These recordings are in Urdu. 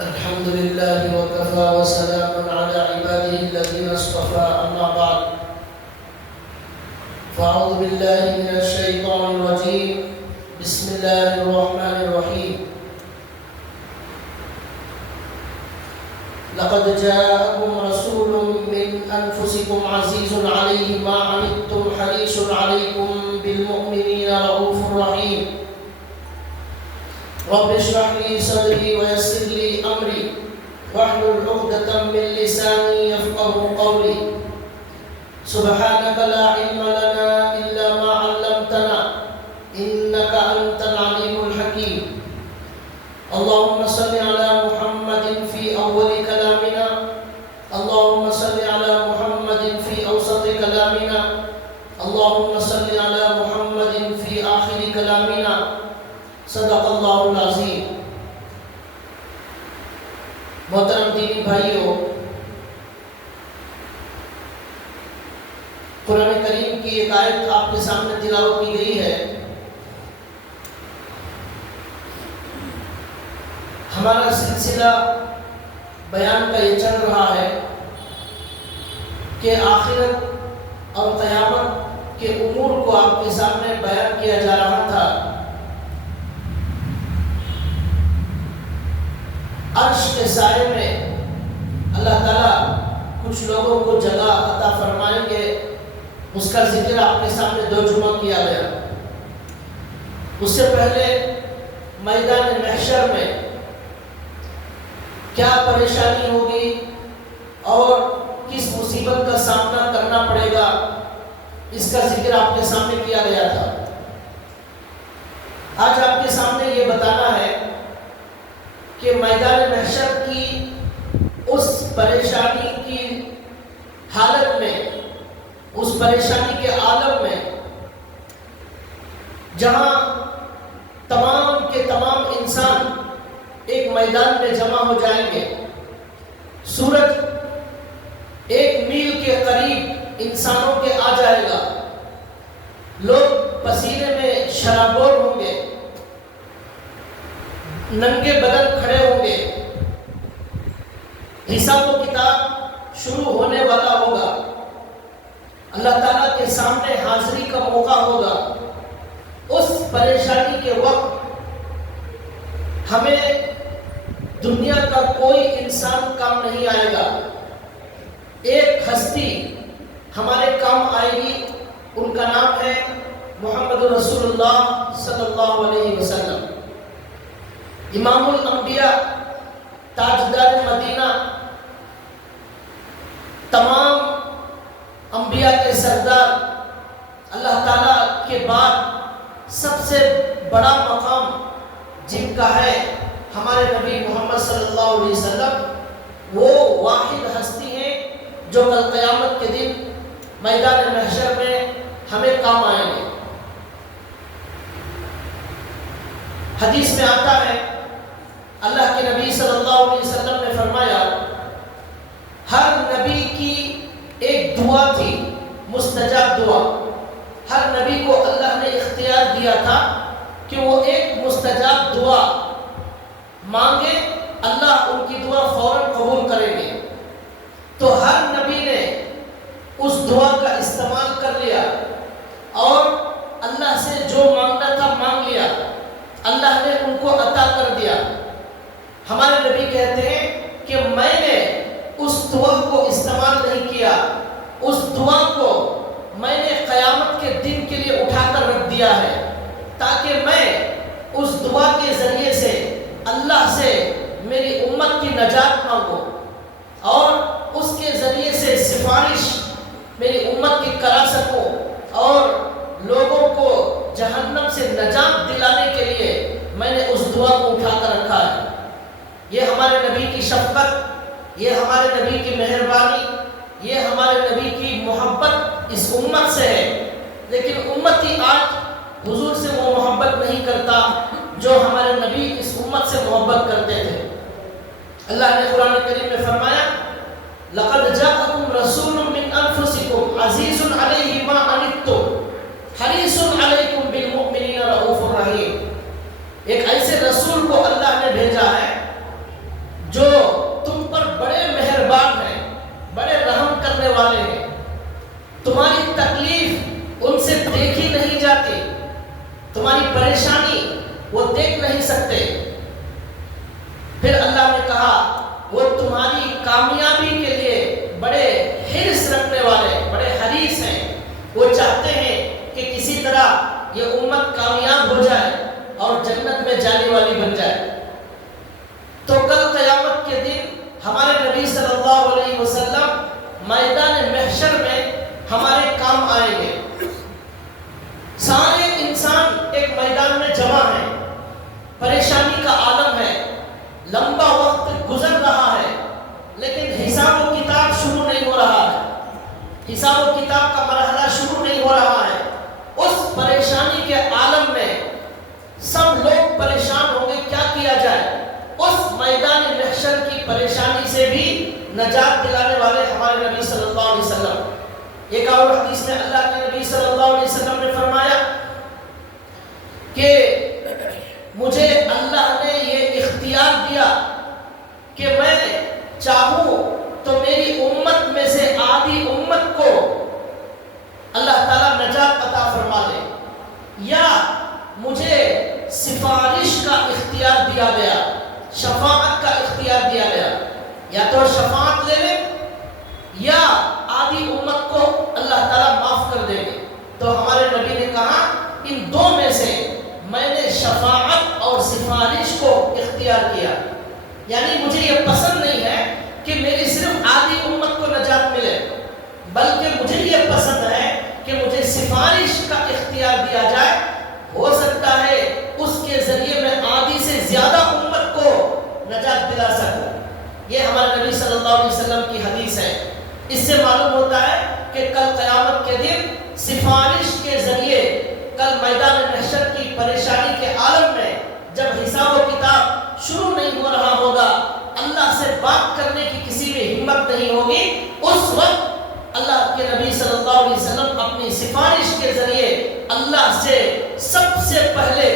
الحمد لله وكفى وسلام على عباده الذين اصطفى أما بعد فأعوذ بالله من الشيطان الرجيم بسم الله الرحمن الرحيم لقد جاءكم رسول من أنفسكم عزيز عليه ما عنتم حريص عليكم بالمؤمنين رؤوف رحيم رب اشرح لي صدري ويسر لي أمري واحلل عقدة من لساني يفقهوا قولي سبحانك لا علم لنا إلا ما علمتنا إنك أنت العليم الحكيم اللهم صل على محمد في أول كلامنا اللهم صل على محمد في أوسط كلامنا اللهم صل على محمد في آخر كلامنا صدق اللہ العظیم۔ محترم دینی بھائیوں، قرآن کریم کی ایک آیت آپ کے سامنے تلاوت کی گئی ہے۔ ہمارا سلسلہ بیان کا یہ چل رہا ہے کہ آخرت اور قیامت کے امور کو آپ کے سامنے بیان کیا جا رہا تھا۔ عرش کے سائے میں اللہ تعالیٰ کچھ لوگوں کو جگہ عطا فرمائیں گے، اس کا ذکر آپ کے سامنے 2 جمعہ کیا گیا۔ اس سے پہلے میدان محشر میں کیا پریشانی ہوگی اور کس مصیبت کا سامنا کرنا پڑے گا، اس کا ذکر آپ کے سامنے کیا گیا تھا۔ آج آپ کے سامنے یہ بتانا ہے کہ میدان محشر کی اس پریشانی کی حالت میں، اس پریشانی کے عالم میں، جہاں تمام کے تمام انسان ایک میدان میں جمع ہو جائیں گے، سورج 1 میل کے قریب انسانوں کے آ جائے گا، لوگ پسینے میں شرابور ہوں گے، ننگے بدن کھڑے ہوں گے، حساب و کتاب شروع ہونے والا ہوگا، اللہ تعالیٰ کے سامنے حاضری کا موقع ہوگا۔ اس پریشانی کے وقت ہمیں دنیا کا کوئی انسان کام نہیں آئے گا، ایک ہستی ہمارے کام آئے گی، ان کا نام ہے محمد رسول اللہ صلی اللہ علیہ وسلم، امام الانبیاء، تاجدار مدینہ، تمام انبیاء کے سردار۔ اللہ تعالیٰ کے بعد سب سے بڑا مقام جن کا ہے ہمارے نبی محمد صلی اللہ علیہ وسلم، وہ واحد ہستی ہیں جو کل قیامت کے دن میدان محشر میں ہمیں کام آئیں گے۔ حدیث میں آتا ہے، اللہ کے نبی صلی اللہ علیہ وسلم نے فرمایا، ہر نبی کی ایک دعا تھی، مستجاب دعا۔ ہر نبی کو اللہ نے اختیار دیا تھا کہ وہ ایک مستجاب دعا مانگے، اللہ ان کی دعا فوراً قبول کریں گے۔ تو ہر نبی نے اس دعا کا استعمال کر لیا اور اللہ سے جو مانگنا تھا مانگ لیا، اللہ نے ان کو عطا کر دیا۔ ہمارے نبی کہتے ہیں کہ میں نے اس دعا کو استعمال نہیں کیا، اس دعا کو میں نے قیامت کے دن کے لیے اٹھا کر رکھ دیا ہے، تاکہ میں اس دعا کے ذریعے سے اللہ سے میری امت کی نجات مانگوں اور اس کے ذریعے سے سفارش میری امت کی کرا سکوں اور لوگوں کو جہنم سے نجات دلانے کے لیے میں نے اس دعا کو اٹھا کر رکھا ہے۔ یہ ہمارے نبی کی شفقت، یہ ہمارے نبی کی مہربانی، یہ ہمارے نبی کی محبت اس امت سے ہے، لیکن امتی آج حضور سے وہ محبت نہیں کرتا جو ہمارے نبی اس امت سے محبت کرتے تھے۔ اللہ نے قرآن کریم میں فرمایا، لَقَدْ جَاءَكُمْ رَسُولٌ مِّنْ أَنفُسِكُمْ عَزِيزٌ عَلَيْهِ مَا عَنِتُّمْ حَرِيصٌ عَلَيْكُمْ بِالْمُؤْمِنِينَ رَءُوفٌ رَحِيمٌ۔ ایک ایسے رسول کو اللہ نے بھیجا ہے وہ چاہتے ہیں کہ کسی طرح یہ امت کامیاب ہو جائے اور جنت میں جانے والی بن جائے۔ تو کل قیامت کے دن ہمارے نبی صلی اللہ علیہ وسلم میدان محشر میں ہمارے کام آئیں گے۔ سارے انسان ایک میدان میں جمع ہیں، پریشانی کا عالم ہے، لمبا وقت گزر رہا ہے، لیکن حساب و کتاب شروع نہیں ہو رہا ہے، حساب و کتاب کا مرحلہ شروع نہیں ہو رہا ہے۔ اس پریشانی کے عالم میں سب لوگ پریشان ہوں گے، کیا کیا جائے؟ اس میدان محشر کی پریشانی سے بھی نجات دلانے والے ہمارے نبی صلی اللہ علیہ وسلم۔ ایک اور حدیث میں اللہ کے نبی صلی اللہ علیہ وسلم نے فرمایا کہ مجھے اللہ نے یہ اختیار دیا کہ میں چاہوں تو میری امت میں سے آدھی امت کو اللہ تعالیٰ نجات عطا فرما دے، یا مجھے سفارش کا اختیار دیا گیا، شفاعت کا اختیار دیا گیا، یا تو شفاعت لے لے یا آدھی امت کو اللہ تعالیٰ معاف کر دے گے۔ تو ہمارے نبی نے کہا ان دو میں سے میں نے شفاعت اور سفارش کو اختیار کیا، یعنی مجھے یہ پسند نہیں ہے کہ میری صرف آدھی امت کو نجات ملے، بلکہ مجھے یہ پسند ہے کہ مجھے سفارش کا اختیار دیا جائے، ہو سکتا ہے اس کے ذریعے میں آدھی سے زیادہ امت کو نجات دلا سکوں۔ یہ ہمارے نبی صلی اللہ علیہ وسلم کی حدیث ہے۔ اس سے معلوم ہوتا ہے کہ کل قیامت کے دن سفارش کے ذریعے کل میدان محشر کی پریشانی کے عالم میں جب حساب و کتاب شروع نہیں ہو رہا ہوگا، اللہ سے بات کرنے کی کسی میں ہمت نہیں ہوگی، اس وقت اللہ کے نبی صلی اللہ علیہ وسلم اپنی سفارش کے ذریعے اللہ سے سب سے پہلے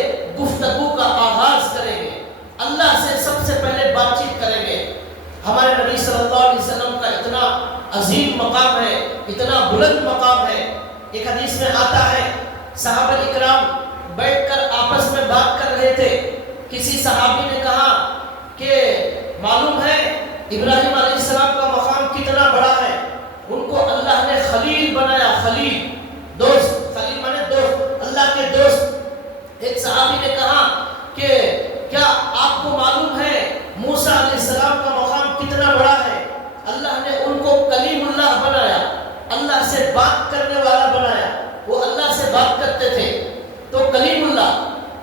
گفتگو کا آغاز کریں گے، اللہ سے سب سے پہلے بات چیت کریں گے۔ ہمارے نبی صلی اللہ علیہ وسلم کا اتنا عظیم مقام ہے، اتنا بلند مقام ہے۔ ایک حدیث میں آتا ہے صحابہ اکرام بیٹھ کر آپس میں بات کر رہے تھے، کسی صحابی نے کہا کہ معلوم ہے ابراہیم علیہ السلام کا مقام کتنا بڑا ہے، ان کو اللہ نے خلیل بنایا، خلیل دوست، خلیل مانے دوست، اللہ کے دوست۔ ایک صحابی نے کہا کہ کیا آپ کو معلوم ہے موسیٰ علیہ السلام کا مقام کتنا بڑا ہے، اللہ نے ان کو کلیم اللہ بنایا، اللہ سے بات کرنے والا بنایا، وہ اللہ سے بات کرتے تھے تو کلیم اللہ۔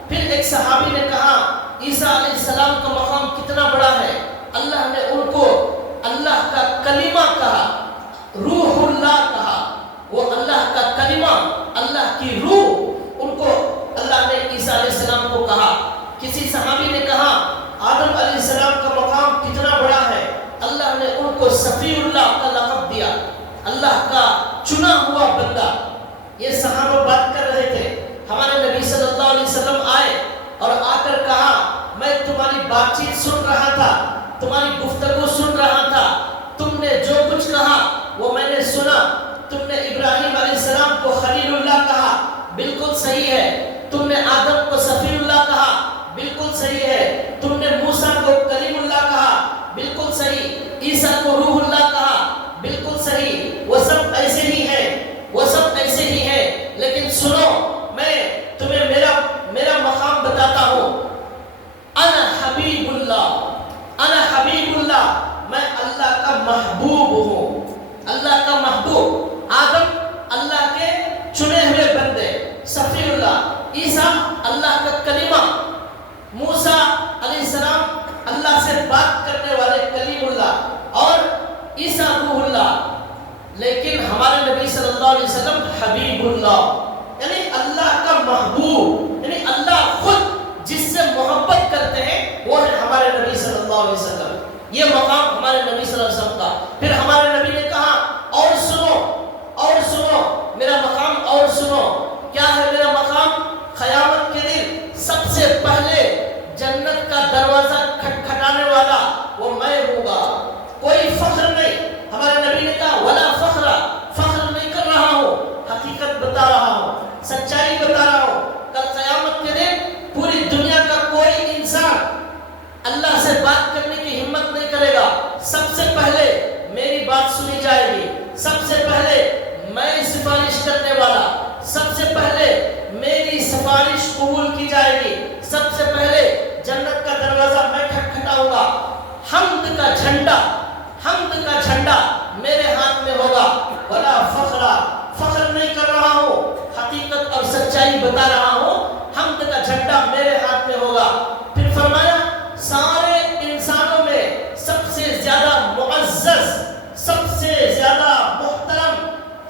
پھر ایک صحابی نے کہا عیسیٰ علیہ السلام کا مقام کتنا بڑا ہے، اللہ نے ان کو اللہ کا کلمہ کہا، روح اللہ کہا، وہ اللہ کا کلمہ، اللہ کی روح، ان کو اللہ نے عیسیٰ علیہ السلام کو کہا۔ کسی صحابی نے کہا آدم علیہ السلام کا مقام کتنا بڑا ہے، اللہ نے ان کو صفی اللہ کا لقب دیا، اللہ کا چنا ہوا بندہ۔ یہ صحابہ بات کر رہے تھے، ہمارے نبی صلی اللہ علیہ وسلم آئے اور آ کر کہا میں تمہاری بات چیت سن رہا تھا، تمہاری گفتگو سن رہا تھا، تم نے جو کچھ کہا وہ میں نے سنا، تم نے ابراہیم علیہ السلام کو خلیل اللہ کہا، بالکل صحیح ہے، تم نے آدم کو صفی اللہ کہا، بالکل صحیح ہے، تم نے موسیٰ کو کلیم اللہ کہا، بالکل صحیح، عیسیٰ کو روح اللہ کہا، بالکل صحیح، وہ سب ایسے ہی ہیں، وہ سب ایسے ہی ہیں، لیکن سنو میں تمہیں میرا مقام بتاتا ہوں، انا حبیب اللہ، انا حبیب اللہ، میں اللہ کا محبوب ہوں، اللہ کا محبوب۔ آدم اللہ کے چنے ہوئے بندے، صفی اللہ، عیسیٰ اللہ کا کلمہ، موسیٰ علیہ السلام اللہ سے بات کرنے والے کلیم اللہ، اور عیسیٰ روح اللہ۔ لیکن ہمارے نبی صلی اللہ علیہ وسلم حبیب اللہ، یعنی اللہ کا محبوب، یعنی اللہ خود جس سے محبت کرتے ہیں وہ ہے ہمارے نبی صلی اللہ علیہ وسلم۔ یہ مقام ہمارے نبی صلی اللہ علیہ وسلم کا۔ پھر ہمارے نبی نے کہا اور سنو، اور سنو میرا مقام، اور سنو کیا ہے میرا مقام؟ قیامت کے دن سب سے پہلے جنت کا دروازہ کھٹکھٹانے والا وہ میں ہوں گا، کوئی فخر نہیں۔ ہمارے نبی نے کہا ولا فخر، فخر نہیں کر رہا ہوں، حقیقت بتا رہا ہوں، سچائی بتا رہا ہوں۔ کل قیامت کے دن پوری دنیا کا کوئی انسان اللہ سے بات کرنے کی ہمت نہیں کرے گا، سب سے پہلے میری بات سنی جائے گی، سب سے پہلے میں سفارش کرنے والا، سب سے پہلے میری سفارش قبول کی جائے گی، سب سے پہلے جنت کا دروازہ میں کھٹکھٹاؤں گا، حمد کا جھنڈا میرے ہاتھ میں ہوگا، ولا فخر نہیں کر رہا ہوں، حقیقت اور سچائی بتا رہا ہوں، حمد کا جھنڈا میرے ہاتھ میں ہوگا۔ پھر فرمایا سارے انسانوں میں سب سے زیادہ معزز، سب سے زیادہ محترم،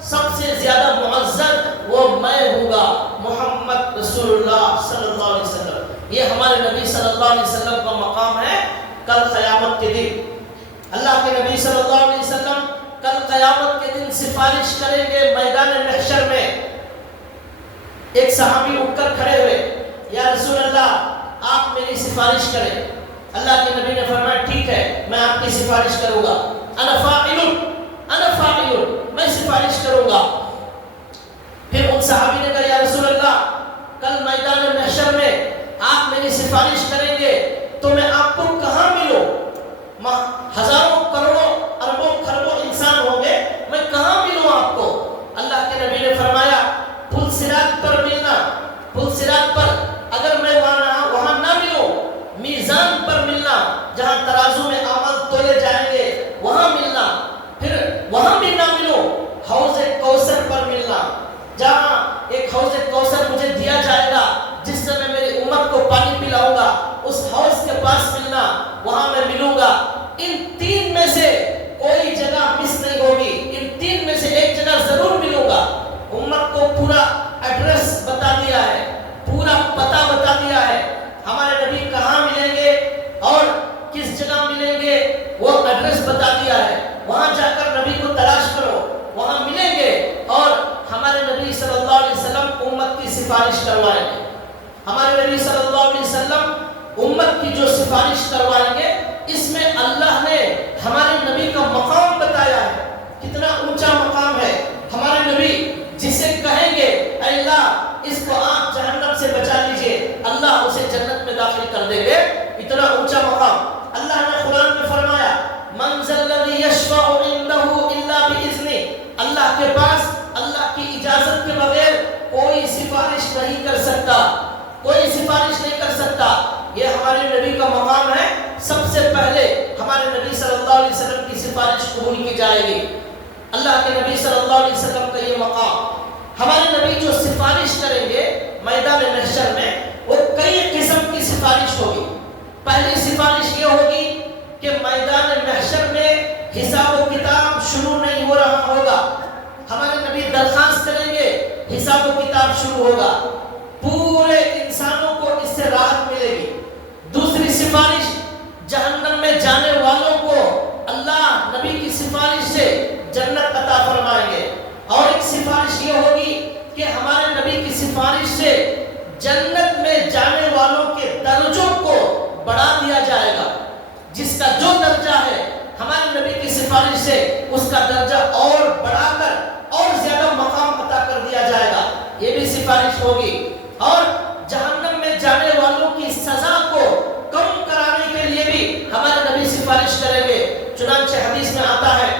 سب سے زیادہ معزز وہ میں ہوں گا، محمد رسول اللہ صلی اللہ علیہ وسلم۔ یہ ہمارے نبی صلی اللہ علیہ وسلم کا مقام ہے کل قیامت کے دن۔ اللہ کے نبی صلی اللہ علیہ وسلم کل قیامت کے دن سفارش کریں گے میدان محشر میں۔ ایک صحابی اٹھ کر کھڑے ہوئے، یا رسول اللہ آپ میری سفارش کریں۔ اللہ کے نبی نے فرمایا ٹھیک ہے میں آپ کی سفارش کروں گا، انا فاعل، میں سفارش کروں گا۔ پھر ان صحابی نے کہا یا رسول اللہ کل میدان محشر میں آپ میری سفارش کریں گے تو میں آپ کو کہاں ملوں؟ ہزاروں کروڑوں اربوں خربوں انسان ہوں گے، میں کہاں ملوں آپ کو؟ اللہ کے نبی نے فرمایا پل صراط پر ملنا، پل صراط پر اگر میں وہاں نہ ملوں، میزان پر ملنا، جہاں ترازو میں اعمال تولے جائیں گے وہاں ملنا۔ پھر وہاں بھی نہ ملوں، حوض کوثر پر ملنا، جہاں ایک حوض کوثر مجھے دیا جائے گا جس سے میں میری امت کو پانی پلاؤں گا، اس حوض کے پاس ملنا، وہاں میں ملوں گا۔ ان تین میں سے کوئی جگہ مس نہیں ہوگی، ان تین میں سے ایک جگہ ضرور ملوں گا۔ امت کو پورا ایڈریس بتا دیا ہے، پورا پتہ بتا دیا ہے، ہمارے نبی کہاں ملیں گے اور کس جگہ ملیں گے وہ ایڈریس بتا دیا ہے، وہاں جا کر نبی کو تلاش کرو، وہاں ملیں گے اور ہمارے نبی صلی اللہ علیہ وسلم امت کی سفارش کروائیں گے۔ ہمارے نبی صلی اللہ علیہ وسلم امت کی جو سفارش کروائیں گے، اس میں اللہ نے ہمارے نبی کا مقام بتایا ہے، کتنا اونچا مقام ہے۔ ہمارے نبی جسے کہیں گے اے اللہ اس کو آپ جہنم سے بچا لیجئے، اللہ اسے جنت میں داخل کر دیں گے، اتنا اونچا مقام۔ اللہ نے قرآن میں فرمایا من ذا الذی یشفع عنده الا باذنہ، اللہ کے پاس اللہ کی اجازت کے بغیر کوئی سفارش نہیں کر سکتا، کوئی سفارش نہیں کر سکتا۔ یہ ہمارے نبی کا مقام ہے، سب سے پہلے ہمارے نبی صلی اللہ علیہ وسلم کی سفارش قبول کی جائے گی۔ اللہ کے نبی صلی اللہ علیہ وسلم کا یہ مقام، ہمارے نبی جو سفارش کریں گے میدان محشر میں، وہ کئی قسم کی سفارش ہوگی۔ پہلی سفارش یہ ہوگی کہ میدان محشر میں حساب و کتاب شروع نہیں ہو رہا ہوگا، ہمارے نبی درخواست کریں گے حساب و کتاب شروع ہوگا، پورے انسانوں کو اس سے راحت ملے گی۔ دوسری سفارش جہنم میں جانے والوں کو اللہ نبی کی سفارش سے جنت عطا فرمائیں گے۔ اور ایک سفارش یہ ہوگی کہ ہمارے نبی کی سفارش سے جنت میں جانے والوں کے درجوں کو بڑھا دیا جائے گا، جس کا جو درجہ ہے ہمارے نبی کی سفارش سے اس کا درجہ اور بڑھا کر اور زیادہ مقام عطا کر دیا جائے گا، یہ بھی سفارش ہوگی۔ اور جہنم میں جانے والوں کی سزا کو کم کرانے کے لیے بھی ہمارے نبی سفارش کریں گے۔ چنانچہ حدیث میں آتا ہے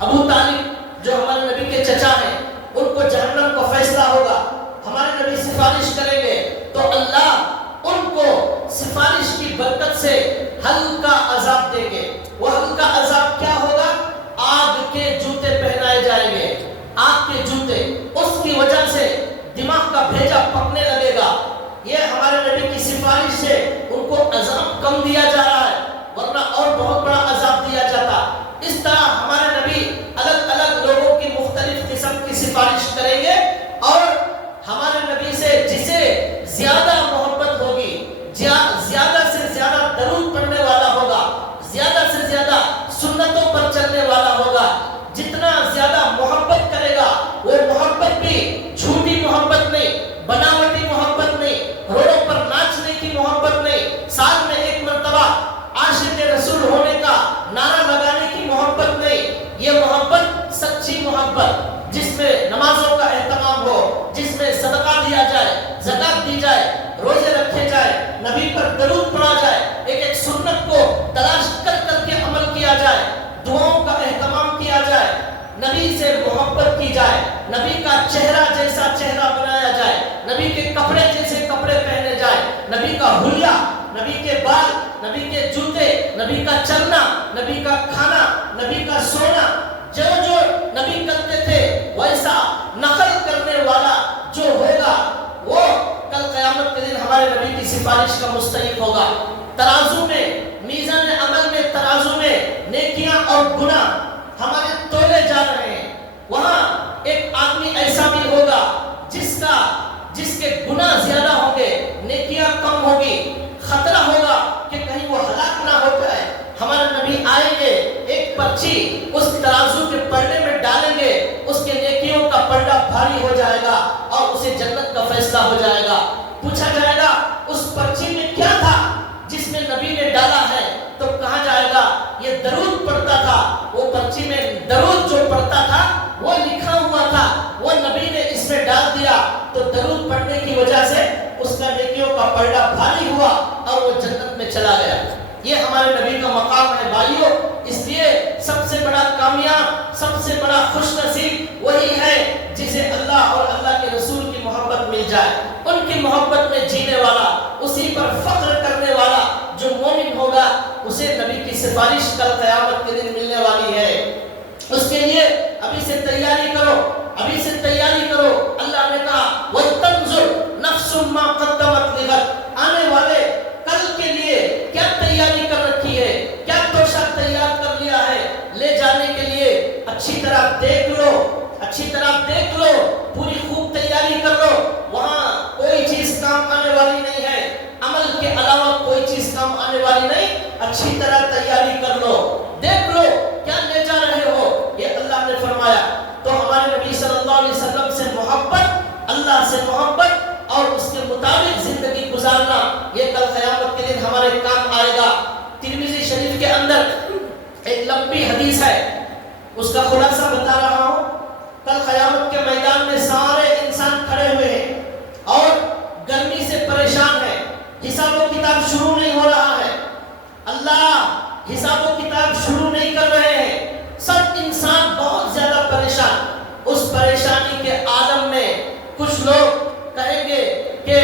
ابو طالب جو ہمارے نبی کے چچا ہیں، ان کو جہنم کا فیصلہ ہوگا، ہمارے نبی سفارش کریں گے تو اللہ ان کو سفارش کی برکت سے ہلکا عذاب دیں گے۔ وہ ہلکا عذاب کیا ہوگا؟ آگ کے جوتے پہنائے جائیں گے، آگ کے جوتے، اس کی وجہ سے دماغ کا بھیجا پکنے لگے گا۔ یہ ہمارے نبی کی سفارش سے ان کو عذاب کم دیا جا رہا ہے، ورنہ اور بہت بڑا عذاب دیا جاتا۔ اس طرح ہمارے نبی الگ الگ لوگوں کی مختلف قسم کی سفارش کریں گے، اور ہمارے نبی سے جسے زیادہ محبت ہوگی، زیادہ سے زیادہ درود پڑھنے والا ہوگا، زیادہ سے زیادہ سنتوں پر چلنے والا ہوگا، جتنا زیادہ محبت کرے گا، وہ محبت بھی جھوٹی محبت نہیں، بناوٹی محبت نہیں، روڈوں پر ناچنے کی محبت نہیں، سال میں ایک مرتبہ عاشق رسول ہونے کا نعرہ لگانے کی محبت نہیں، یہ محبت سچی محبت، جس میں نمازوں کا اہتمام ہو، جس میں صدقہ دیا جائے، زکات دی جائے، روزے رکھے جائے، نبی پر درود پڑھا جائے، ایک ایک سنت کو تلاش کر کر کے عمل کیا جائے، دعاؤں کا نبی کے جوتے، نبی کا چلنا، نبی کا کھانا، نبی کا سونا، جو جو نبی کرتے تھے ویسا نقل کرنے والا جو ہوگا وہ کل قیامت کے دن ہمارے نبی کی سفارش کا مستحق ہوگا۔ ترازو میں، میزان عمل میں، ترازو میں نیکیاں اور گناہ ہمارے تولے جا رہے ہیں۔ وہاں ایک آدمی ایسا بھی ہوگا جس کے گناہ زیادہ ہوں گے، نیکیاں کم ہوگی، خطرہ ہوگا کہ کہیں وہ ہلاک نہ ہو جائے۔ ہمارے نبی آئیں گے، ایک پرچی اس ترازو کے پلڑے میں ڈالیں گے، اس کے نیکیوں کا پلڑا بھاری ہو جائے گا اور اسے جنت کا فیصلہ ہو جائے گا۔ پوچھا جائے گا اس پرچی میں کیا تھا جس میں نبی نے ڈالا ہے، تو کہا جائے گا یہ درود پڑھتا تھا، وہ پرچی میں درود جو پڑھتا تھا وہ لکھا ہوا تھا، وہ نبی نے اس میں ڈال دیا، تو درود پڑھنے کی وجہ سے اس کا نیکیوں کا پلڑا بھاری ہوا اور وہ جنت میں چلا گیا۔ یہ ہمارے نبی کا مقام ہے بھائیوں۔ اس لیے سب سے بڑا کامیاب، سب سے بڑا خوش نصیب وہی ہے جسے اللہ اور اللہ کے رسول کی محبت مل جائے، ان کی محبت میں جینے والا، اسی پر فخر کرنے والا جو مومن ہوگا، اسے نبی کی سفارش کل قیامت کے دن ملنے والی ہے۔ اس کے لیے ابھی سے تیاری کرو، ابھی سے تیاری کرو۔ اللہ نے کہا وَتَنْظُرْ نَفْسٌ مَا قَدَّمَتْ لِغَدٍ، آنے والے کل کے لیے کیا تیاری کر رکھی ہے، کیا توشہ تیار کر لیا ہے، لے جانے کے لیے اچھی طرح دیکھ لو، اچھی طرح دیکھ لو، پوری خوب تیاری کر لو۔ وہاں کوئی چیز کام آنے والی نہیں ہے، عمل کے علاوہ کوئی چیز کام آنے والی نہیں، اچھی طرح تیاری کر لو، دیکھ لو کیا لے جا رہے ہو۔ یہ اللہ نے فرمایا۔ تو ہمارے نبی صلی اللہ علیہ وسلم سے محبت، اللہ سے محبت اور اس کے مطابق زندگی گزارنا، یہ کل قیامت کے دن ہمارے کام آئے گا۔ ترمذی شریف کے اندر ایک لمبی حدیث ہے، اس کا خلاصہ بتا رہا ہوں۔ کل قیامت کے میدان میں سارے انسان کھڑے ہوئے ہیں اور گرمی سے پریشان ہیں، حساب و کتاب شروع نہیں ہو رہا ہے، اللہ حساب و کتاب شروع نہیں کر رہے ہیں، سب انسان بہت زیادہ پریشان۔ اس پریشانی کے عالم میں کچھ لوگ کہیں گے کہ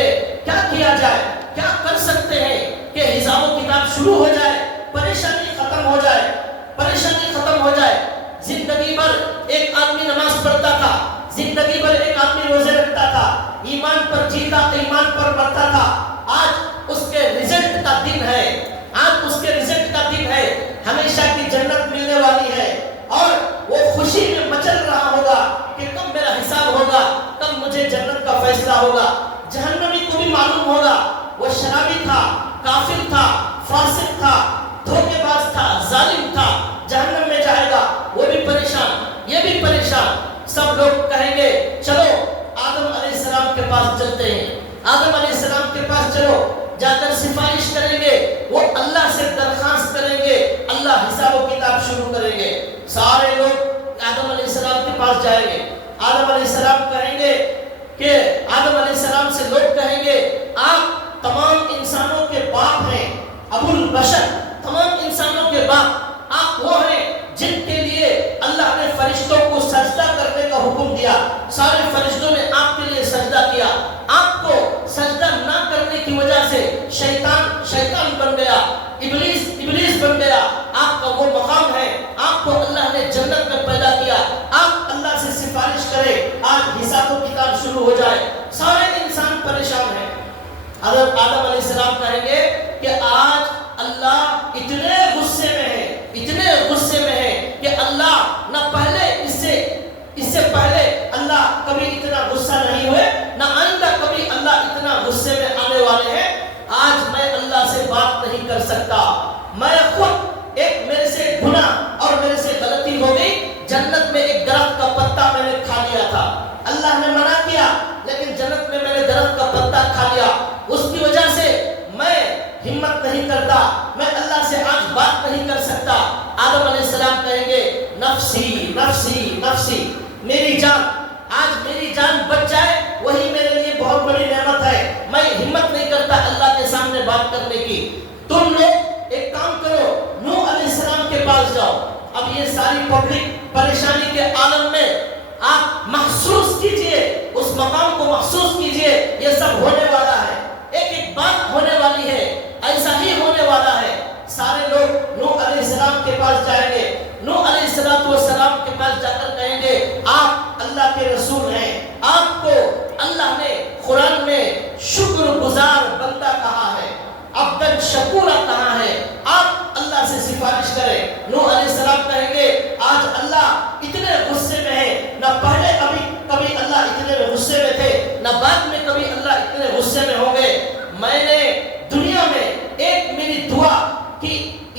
کیا کیا جائے، کیا کر سکتے ہیں کہ حساب و کتاب شروع ہو جائے، پریشانی ختم ہو جائے، پریشانی ختم ہو جائے۔ زندگی بھر ایک آدمی نماز پڑھتا تھا، زندگی بھر ایک آدمی روزے رکھتا تھا، ایمان پر جیتا، ایمان پر مرتا تھا، آج اس کے رزلٹ کا دن ہے، آج اس کے رزلٹ کا دن ہے، ہمیشہ کی جنت ملنے والی ہے، اور وہ خوشی میں مچل رہا ہوگا کہ کب میرا حساب ہوگا، کب مجھے جنت کا فیصلہ ہوگا۔ جہنمی کو بھی معلوم ہوگا وہ شرابی تھا، کافر تھا، فاسق تھا، دھوکے باز تھا، ظالم تھا، جہنم میں جائے گا، وہ بھی پریشان، یہ بھی پریشان۔ سب لوگ کہیں گے چلو آدم علیہ السلام کے پاس چلتے ہیں، آدم علیہ السلام کے پاس چلو، جا کر سفارش کریں گے، وہ اللہ سے درخواست کریں گے، اللہ حساب و کتاب شروع کریں گے۔ سارے لوگ آدم علیہ السلام کے پاس جائیں گے، آدم علیہ السلام کہیں گے کہ آدم علیہ السلام سے لوگ کہیں گے آپ تمام انسانوں کے باپ ہیں، ابو البشر، تمام انسانوں کے باپ، آپ وہ ہیں جن کے لیے اللہ نے فرشتوں کو سجدہ کرنے کا حکم دیا، سارے فرشتوں نے آپ کے لیے سجدہ کیا، آپ کو سجدہ نہ کرنے کی وجہ سے شیطان بن گیا، ابلیس بن گیا، آپ کا وہ مقام ہے، آپ کو اللہ نے جنت میں پیدا کیا، آپ اللہ سے سفارش کریں، آج حساب و کتاب شروع ہو جائے۔ سارے انسان پریشان ہیں۔ آدم علیہ السلام کہیں گے کہ آج اللہ اتنے غصے میں ہے، اتنے غصے میں ہے کہ اللہ نہ پہلے اس سے پہلے اللہ کبھی اتنا غصہ نہیں ہوئے، نہ آئندہ کبھی اللہ اتنا غصے میں آنے والے ہیں۔ آج میں اللہ سے بات نہیں کر سکتا، میں خود میرے سے گناہ اور میرے سے غلطی ہو گئی، جنت میں ایک درخت کا پتا میں نے کھا لیا تھا، اللہ نے منع کیا لیکن جنت میں نے درخت کا پتا کھا لیا، اس کی وجہ سے میں ہمت نہیں کرتا، میں اللہ سے آج بات نہیں کر سکتا۔ آدم علیہ السلام کہیں گے نفسی نفسی نفسی، میری جان، آج میری جان بچ جائے وہی میرے لیے بہت بڑی نعمت ہے، میں ہمت نہیں کرتا اللہ کے سامنے بات کرنے کی۔ تم لوگ ایک کام کرو، نوح علیہ السلام کے پاس جاؤ۔ اب یہ ساری پبلک پریشانی کے عالم میں آپ محسوس کیجئے، اس مقام کو محسوس کیجئے، یہ سب ہونے والا ہے، ایک ایک بات ہونے والی ہے، ایسا ہی ہونے والا ہے۔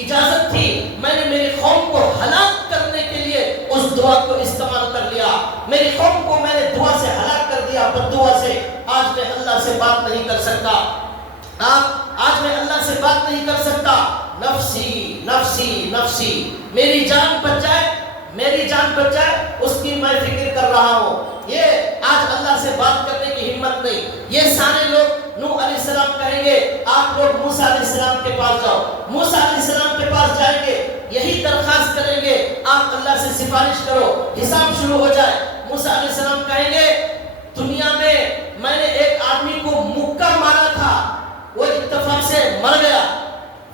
اجازت تھی، میں نے میری قوم کو ہلاک کرنے کے لیے اس دعا کو استعمال کر لیا، میری قوم کو میں نے دعا سے ہلاک کر دیا، بد دعا سے۔ آج میں اللہ سے بات نہیں کر سکتا، آج میں اللہ سے بات نہیں کر سکتا، نفسی نفسی نفسی، میری جان بچ جائے، میری جان بچ جائے اس کی میں فکر کر رہا ہوں۔ یہ آج اللہ سے بات کرنے کی ہمت نہیں۔ یہ سارے لوگ نوح علیہ السلام کہیں گے آپ لوگ موسیٰ علیہ السلام کے پاس جاؤ، موسیٰ علیہ السلام کے پاس جائیں گے، یہی درخواست کریں گے آپ اللہ سے سفارش کرو، حساب شروع ہو جائے۔ موسیٰ علیہ السلام کہیں گے دنیا میں نے ایک آدمی کو مکہ مارا تھا، وہ اتفاق سے مر گیا،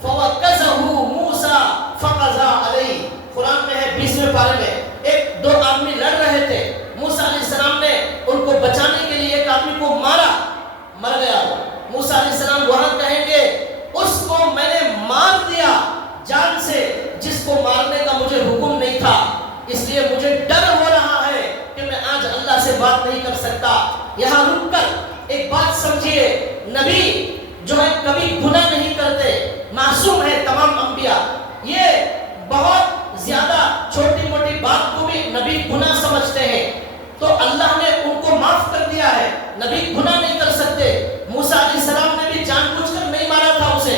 فَوَكَّزَهُ مُوسَى فَقَضَى عَلَيْهِ، قرآن میں ہے 20ویں پارے میں، دو آدمی لڑ رہے تھے، موسیٰ علیہ السلام نے ان کو بچانے کے لیے ایک آدمی کو مارا، مر گیا۔ موسیٰ علیہ السلام وہاں کہیں گے اس کو میں نے مار دیا جان سے، جس کو مارنے کا مجھے حکم نہیں تھا، اس لیے مجھے ڈر ہو رہا ہے کہ میں آج اللہ سے بات نہیں کر سکتا۔ یہاں رک کر ایک بات سمجھیے، نبی جو ہے کبھی گناہ نہیں کرتے، معصوم ہے تمام انبیاء۔ یہ بہت زیادہ چھوٹی موٹی بات کو بھی نبی گناہ سمجھتے ہیں، تو اللہ نے ان کو معاف کر دیا ہے، نبی گناہ نہیں کر سکتے۔ موسیٰ علیہ السلام نے بھی جان بوجھ کر نہیں مارا تھا، اسے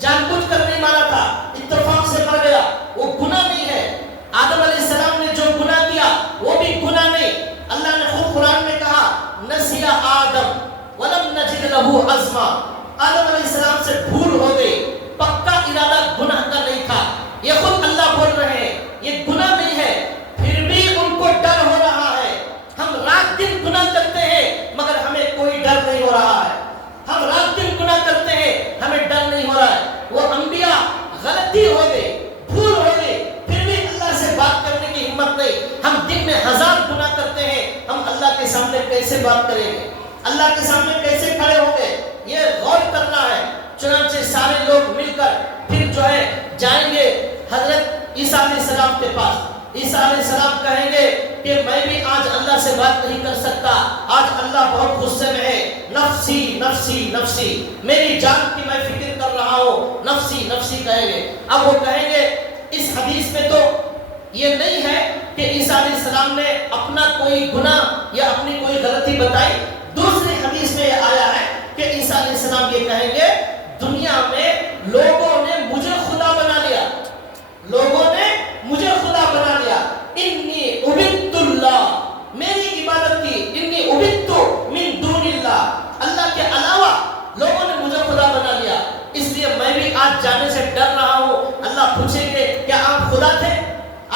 جان بوجھ کر نہیں مارا تھا، اتفاق سے مر گیا، وہ گناہ نہیں ہے۔ آدم علیہ السلام نے جو گناہ کیا وہ بھی گناہ نہیں۔ اللہ نے خود قرآن میں کہا نسی آدم ولم نجد لہ عزما، آدم علیہ السلام سے بھول ہو گئی، پکا ارادہ گناہ کا نہیں تھا۔ یہ خود اللہ بول رہے ہیں یہ گناہ نہیں ہے، پھر بھی ان کو ڈر ہو رہا ہے۔ ہم رات دن گناہ کرتے ہیں مگر ہمیں کوئی ڈر نہیں ہو رہا ہے، ہم رات دن گناہ کرتے ہیں ہمیں ڈر نہیں ہو رہا ہے۔ وہ انبیاء غلطی ہو گئی، بھول ہو گئی، پھر بھی اللہ سے بات کرنے کی ہمت نہیں۔ ہم دن میں 1000 گناہ کرتے ہیں، ہم اللہ کے سامنے کیسے بات کریں گے، اللہ کے سامنے کیسے کھڑے ہوں گے؟ یہ غور کرنا ہے۔ چنانچہ سارے لوگ مل کر پھر جو ہے جائیں گے حضرت عیسیٰ علیہ السلام کے پاس۔ عیسیٰ علیہ السلام کہیں گے کہ میں بھی آج اللہ سے بات نہیں کر سکتا، آج اللہ بہت غصے میں ہے، نفسی نفسی نفسی، میری جان کی میں فکر کر رہا ہوں، نفسی نفسی کہیں گے۔ اب وہ کہیں گے اس حدیث میں تو یہ نہیں ہے کہ عیسیٰ علیہ السلام نے اپنا کوئی گناہ یا اپنی کوئی غلطی بتائی، دوسری حدیث میں یہ آیا ہے کہ عیسیٰ علیہ السلام یہ کہیں گے دنیا میں لوگوں نے مجھے خدا بنا لیا، لوگوں نے مجھے خدا بنا لیا، انی عبدت اللہ، میری عبادت کی، انی عبدت من دون اللہ، اللہ کے علاوہ لوگوں نے مجھے خدا بنا لیا، اس لیے میں بھی آج جانے سے ڈر رہا ہوں۔ اللہ پوچھیں گے کیا آپ خدا تھے؟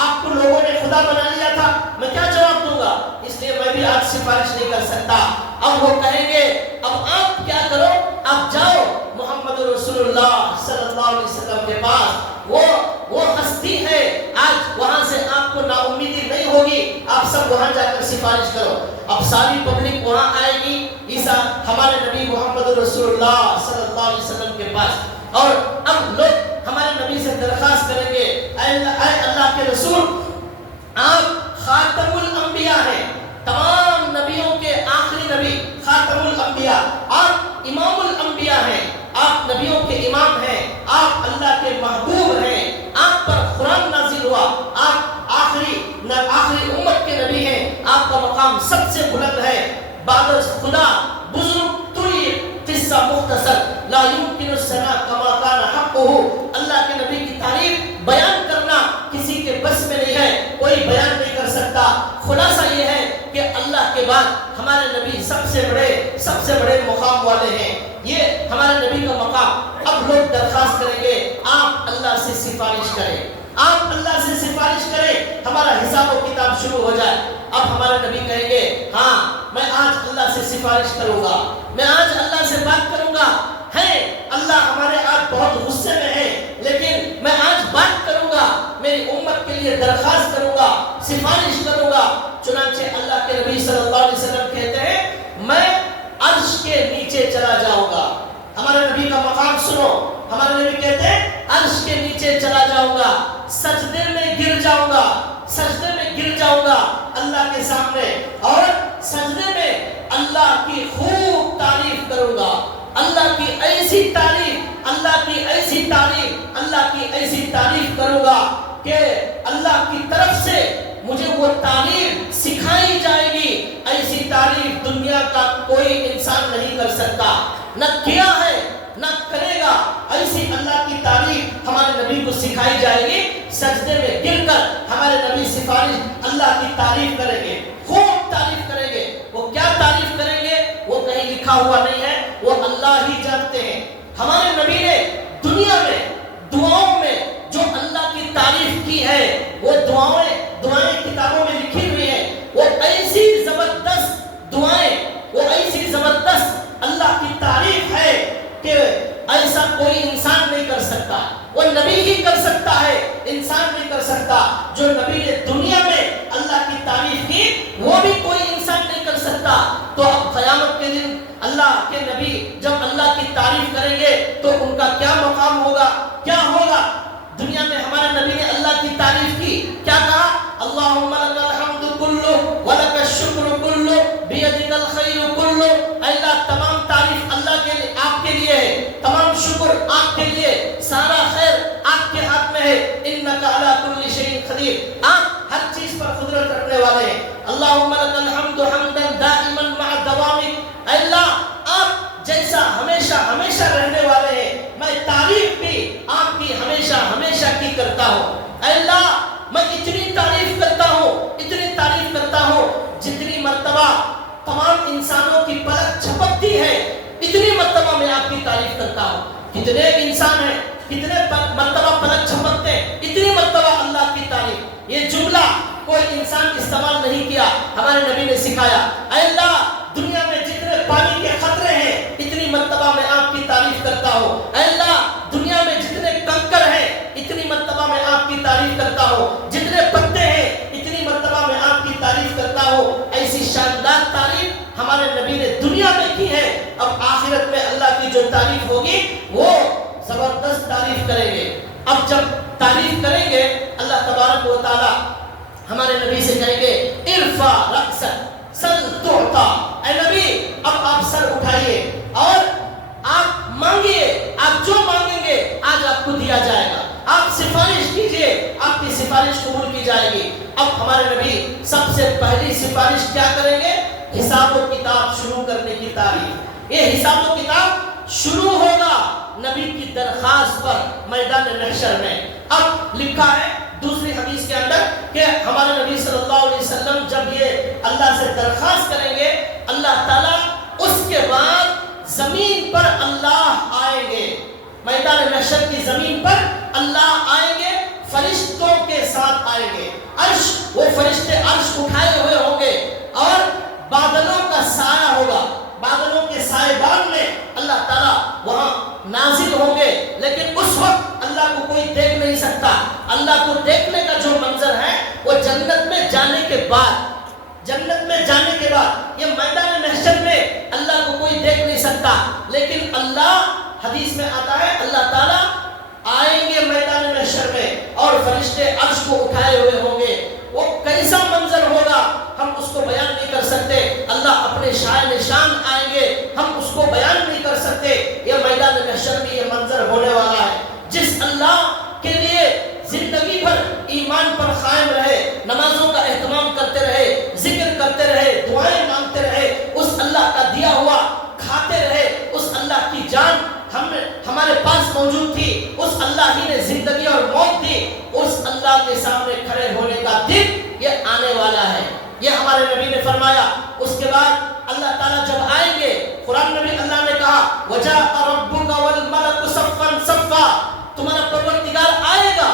آپ کو لوگوں نے خدا بنا لیا تھا، میں کیا جواب دوں گا؟ اس لیے میں بھی آج سفارش نہیں کر سکتا۔ اب وہ کہیں گے اب آپ کیا کرو، آپ جاؤ محمد رسول اللہ صلی اللہ علیہ وسلم کے پاس، وہ ہستی ہے، آج وہاں سے آپ کو نا امیدی نہیں ہوگی، آپ سب وہاں جا کر سفارش کرو۔ اب ساری پبلک وہاں آئے گی عیسیٰ ہمارے نبی محمد رسول اللہ صلی اللہ علیہ وسلم کے پاس، اور اب لوگ ہمارے نبی سے درخواست کریں گے اے اللہ کے رسول، آپ خاتم الانبیاء ہیں، تمام نبیوں کے آخری نبی، خاتم الانبیاء، آپ امام الانبیاء ہیں، آپ نبیوں کے امام ہیں، آپ اللہ کے محبوب ہیں، آپ پر قرآن نازل ہوا، آپ آخری امت کے نبی ہیں، آپ کا مقام سب سے بلند ہے، بعد خدا بزرگ توئی قصہ مختصر لا يمكن الثناء كما كان حقه، اللہ کے نبی کی تعریف بیان کرنا کسی کے بس میں نہیں ہے، کوئی بیان نہیں کر سکتا۔ خلاصہ یہ ہے کہ اللہ کے بعد ہمارے نبی سب سے بڑے مقام والے ہیں، یہ ہمارے نبی کا مقام۔ اب لوگ درخواست کریں گے آپ اللہ سے سفارش کریں، آپ اللہ سے سفارش کریں، ہمارا حساب و کتاب شروع ہو جائے۔ اب ہمارے نبی کہیں گے ہاں میں آج اللہ سے سفارش کروں گا، میں آج اللہ سے بات کروں گا، ہے اللہ ہمارے آج بہت غصے میں ہے، لیکن میں آج بات کروں گا، میری امت کے لیے درخواست کروں گا، سفارش کروں گا۔ چنانچہ اللہ کے نبی صلی اللہ علیہ وسلم کہتے ہیں میں عرش کے نیچے چلا جاؤں گا۔ ہمارے نبی کا مقام سنو، ہمارے نبی کہتے ہیں عرش کے نیچے چلا جاؤں گا، سجدے میں گر جاؤں گا، سجدے میں گر جاؤں گا اللہ کے سامنے، اور سجدے میں اللہ کی خوب تعریف کروں گا، اللہ کی ایسی تعریف اللہ کی ایسی تعریف کروں گا کہ اللہ کی طرف سے مجھے وہ تعریف سکھائی جائے گی، ایسی تعریف دنیا کا کوئی انسان نہیں کر سکتا، نہ کیا ہے نہ کرے گا۔ ایسی اللہ کی تعریف ہمارے نبی کو سکھائی جائے گی، سجدے میں گر کر ہمارے نبی سفارش اللہ کی تعریف کریں گے، خوب تعریف کریں گے۔ وہ کیا تعریف کریں گے وہ کہیں لکھا ہوا نہیں ہے، وہ اللہ ہی جانتے ہیں۔ ہمارے نبی نے دنیا میں دعاؤں میں جو اللہ کی تعریف کی ہے، وہ دعائیں کتابوں میں لکھی ہوئی ہیں، وہ ایسی زبردست دعائیں، وہ ایسی زبردست اللہ کی تعریف ہے کہ ایسا کوئی انسان نہیں کر سکتا، وہ نبی ہی کر سکتا ہے، انسان نہیں کر سکتا۔ جو نبی نے دنیا میں اللہ کی تعریف کی وہ بھی کوئی انسان نہیں کر سکتا۔ تو اب قیامت کے دن اللہ کے نبی جب اللہ کی تعریف کریں گے تو ان کا کیا مقام ہوگا، کیا ہوگا؟ دنیا میں ہمارے نبی نے اللہ کی تعریف کی، کیا کہا؟ اللہم لک الحمد کلہ ولک الشکر کلہ بیدک الخیر کلہ۔ اے اللہ تمام تعریف اللہ کے لیے، آپ کے لیے ہے، تمام شکر آپ کے لیے، سارا خیر آپ کے ہاتھ میں ہے۔ انک علی کل شیء قدیر، آپ ہر چیز پر قدرت رکھنے والے ہیں۔ اللہم لک الحمد حمدا دائما مع دوامک، اے اللہ آپ جیسا ہمیشہ رہنے والے ہیں، میں تعریف بھی آپ کی ہمیشہ کی کرتا ہوں۔ اے اللہ میں اتنی تعریف کرتا ہوں جتنی مرتبہ تمام انسانوں کی پلک جھپکتی ہے، اتنی مرتبہ میں آپ کی تعریف کرتا ہوں۔ کتنے انسان ہیں، کتنے مرتبہ پلک جھپکتے ہیں، اتنی مرتبہ اللہ کی تعریف۔ یہ جملہ کوئی انسان استعمال نہیں کیا، ہمارے نبی نے سکھایا۔ اے اللہ دنیا میں جتنے پانی کے قطرے ہیں اتنی مرتبہ میں آپ کی تعریف کرتا ہوں۔ اے اللہ دنیا میں جتنے کنکر ہیں اتنی مرتبہ میں آپ کی تعریف کرتا ہوں، جتنے پتے ہیں اتنی مرتبہ میں آپ کی تعریف کرتا ہوں۔ ایسی شاندار تعریف ہمارے نبی نے دنیا میں کی ہے، اب آخرت میں اللہ کی جو تعریف ہوگی وہ زبردست تعریف کریں گے۔ اب جب تعریف کریں گے اللہ تبارک و تعالی ہمارے نبی سے کہیں گے ارفع رأسک سل تعطا، اے نبی اب آپ سر اٹھائیے اور آپ مانگیے، آپ جو مانگیں گے آج آپ کو دیا جائے گا، آپ سفارش کیجئے آپ کی سفارش قبول کی جائے گی۔ اب ہمارے نبی سب سے پہلی سفارش کیا کریں گے؟ حساب و کتاب شروع کرنے کی تعریف۔ یہ حساب و کتاب شروع ہوگا نبی کی درخواست پر میدان محشر میں۔ اب لکھا ہے دوسری حدیث کے اندر کہ ہمارے نبی صلی اللہ علیہ وسلم جب یہ اللہ سے درخواست کریں گے، اللہ تعالیٰ اس کے بعد زمین پر اللہ آئیں گے، میدان محشر کی زمین پر اللہ آئیں گے، فرشتوں کے ساتھ آئیں گے، عرش، وہ فرشتے عرش اٹھائے ہوئے ہوں گے اور بادلوں کا سایہ ہوگا، بادلوں کے سائبان میں اللہ تعالیٰ وہاں نازل ہوں گے، لیکن اس وقت اللہ کو کوئی دیکھ نہیں سکتا۔ اللہ کو دیکھنے کا جو منظر ہے وہ جنت میں جانے کے بعد، یہ میدان محشر میں اللہ کو کوئی دیکھ نہیں سکتا، لیکن اللہ، حدیث میں آتا ہے اللہ تعالیٰ آئیں گے میدان محشر میں اور فرشتے عرش کو اٹھائے ہوئے ہوں گے۔ وہ کیسا منظر ہوگا ہم اس کو بیان نہیں کر سکتے۔ اللہ اپنے شائن شان آئیں گے، ہم اس کو بیان نہیں کر سکتے۔ یہ میدان محشر میں یہ منظر ہونے والا ہے۔ جس اللہ کے لیے زندگی بھر ایمان پر قائم رہے، نمازوں کا اہتمام کرتے رہے، ذکر کرتے رہے، دعائیں مانگتے رہے، اس اللہ کا دیا ہوا کھاتے رہے، اس اللہ کی جان ہمارے پاس موجود تھی، اس اللہ ہی نے زندگی اور موت دی، اس اللہ کے سامنے کھڑے ہونے کا دن یہ آنے والا ہے۔ یہ ہمارے نبی نے فرمایا۔ اس کے بعد اللہ تعالیٰ جب آئیں گے، قرآن میں بھی اللہ نے کہا وَجَاءَ رَبُّكَ وَالْمَلَكُ صَفًّا صَفًّا، تمہارا پروردگار آئے گا،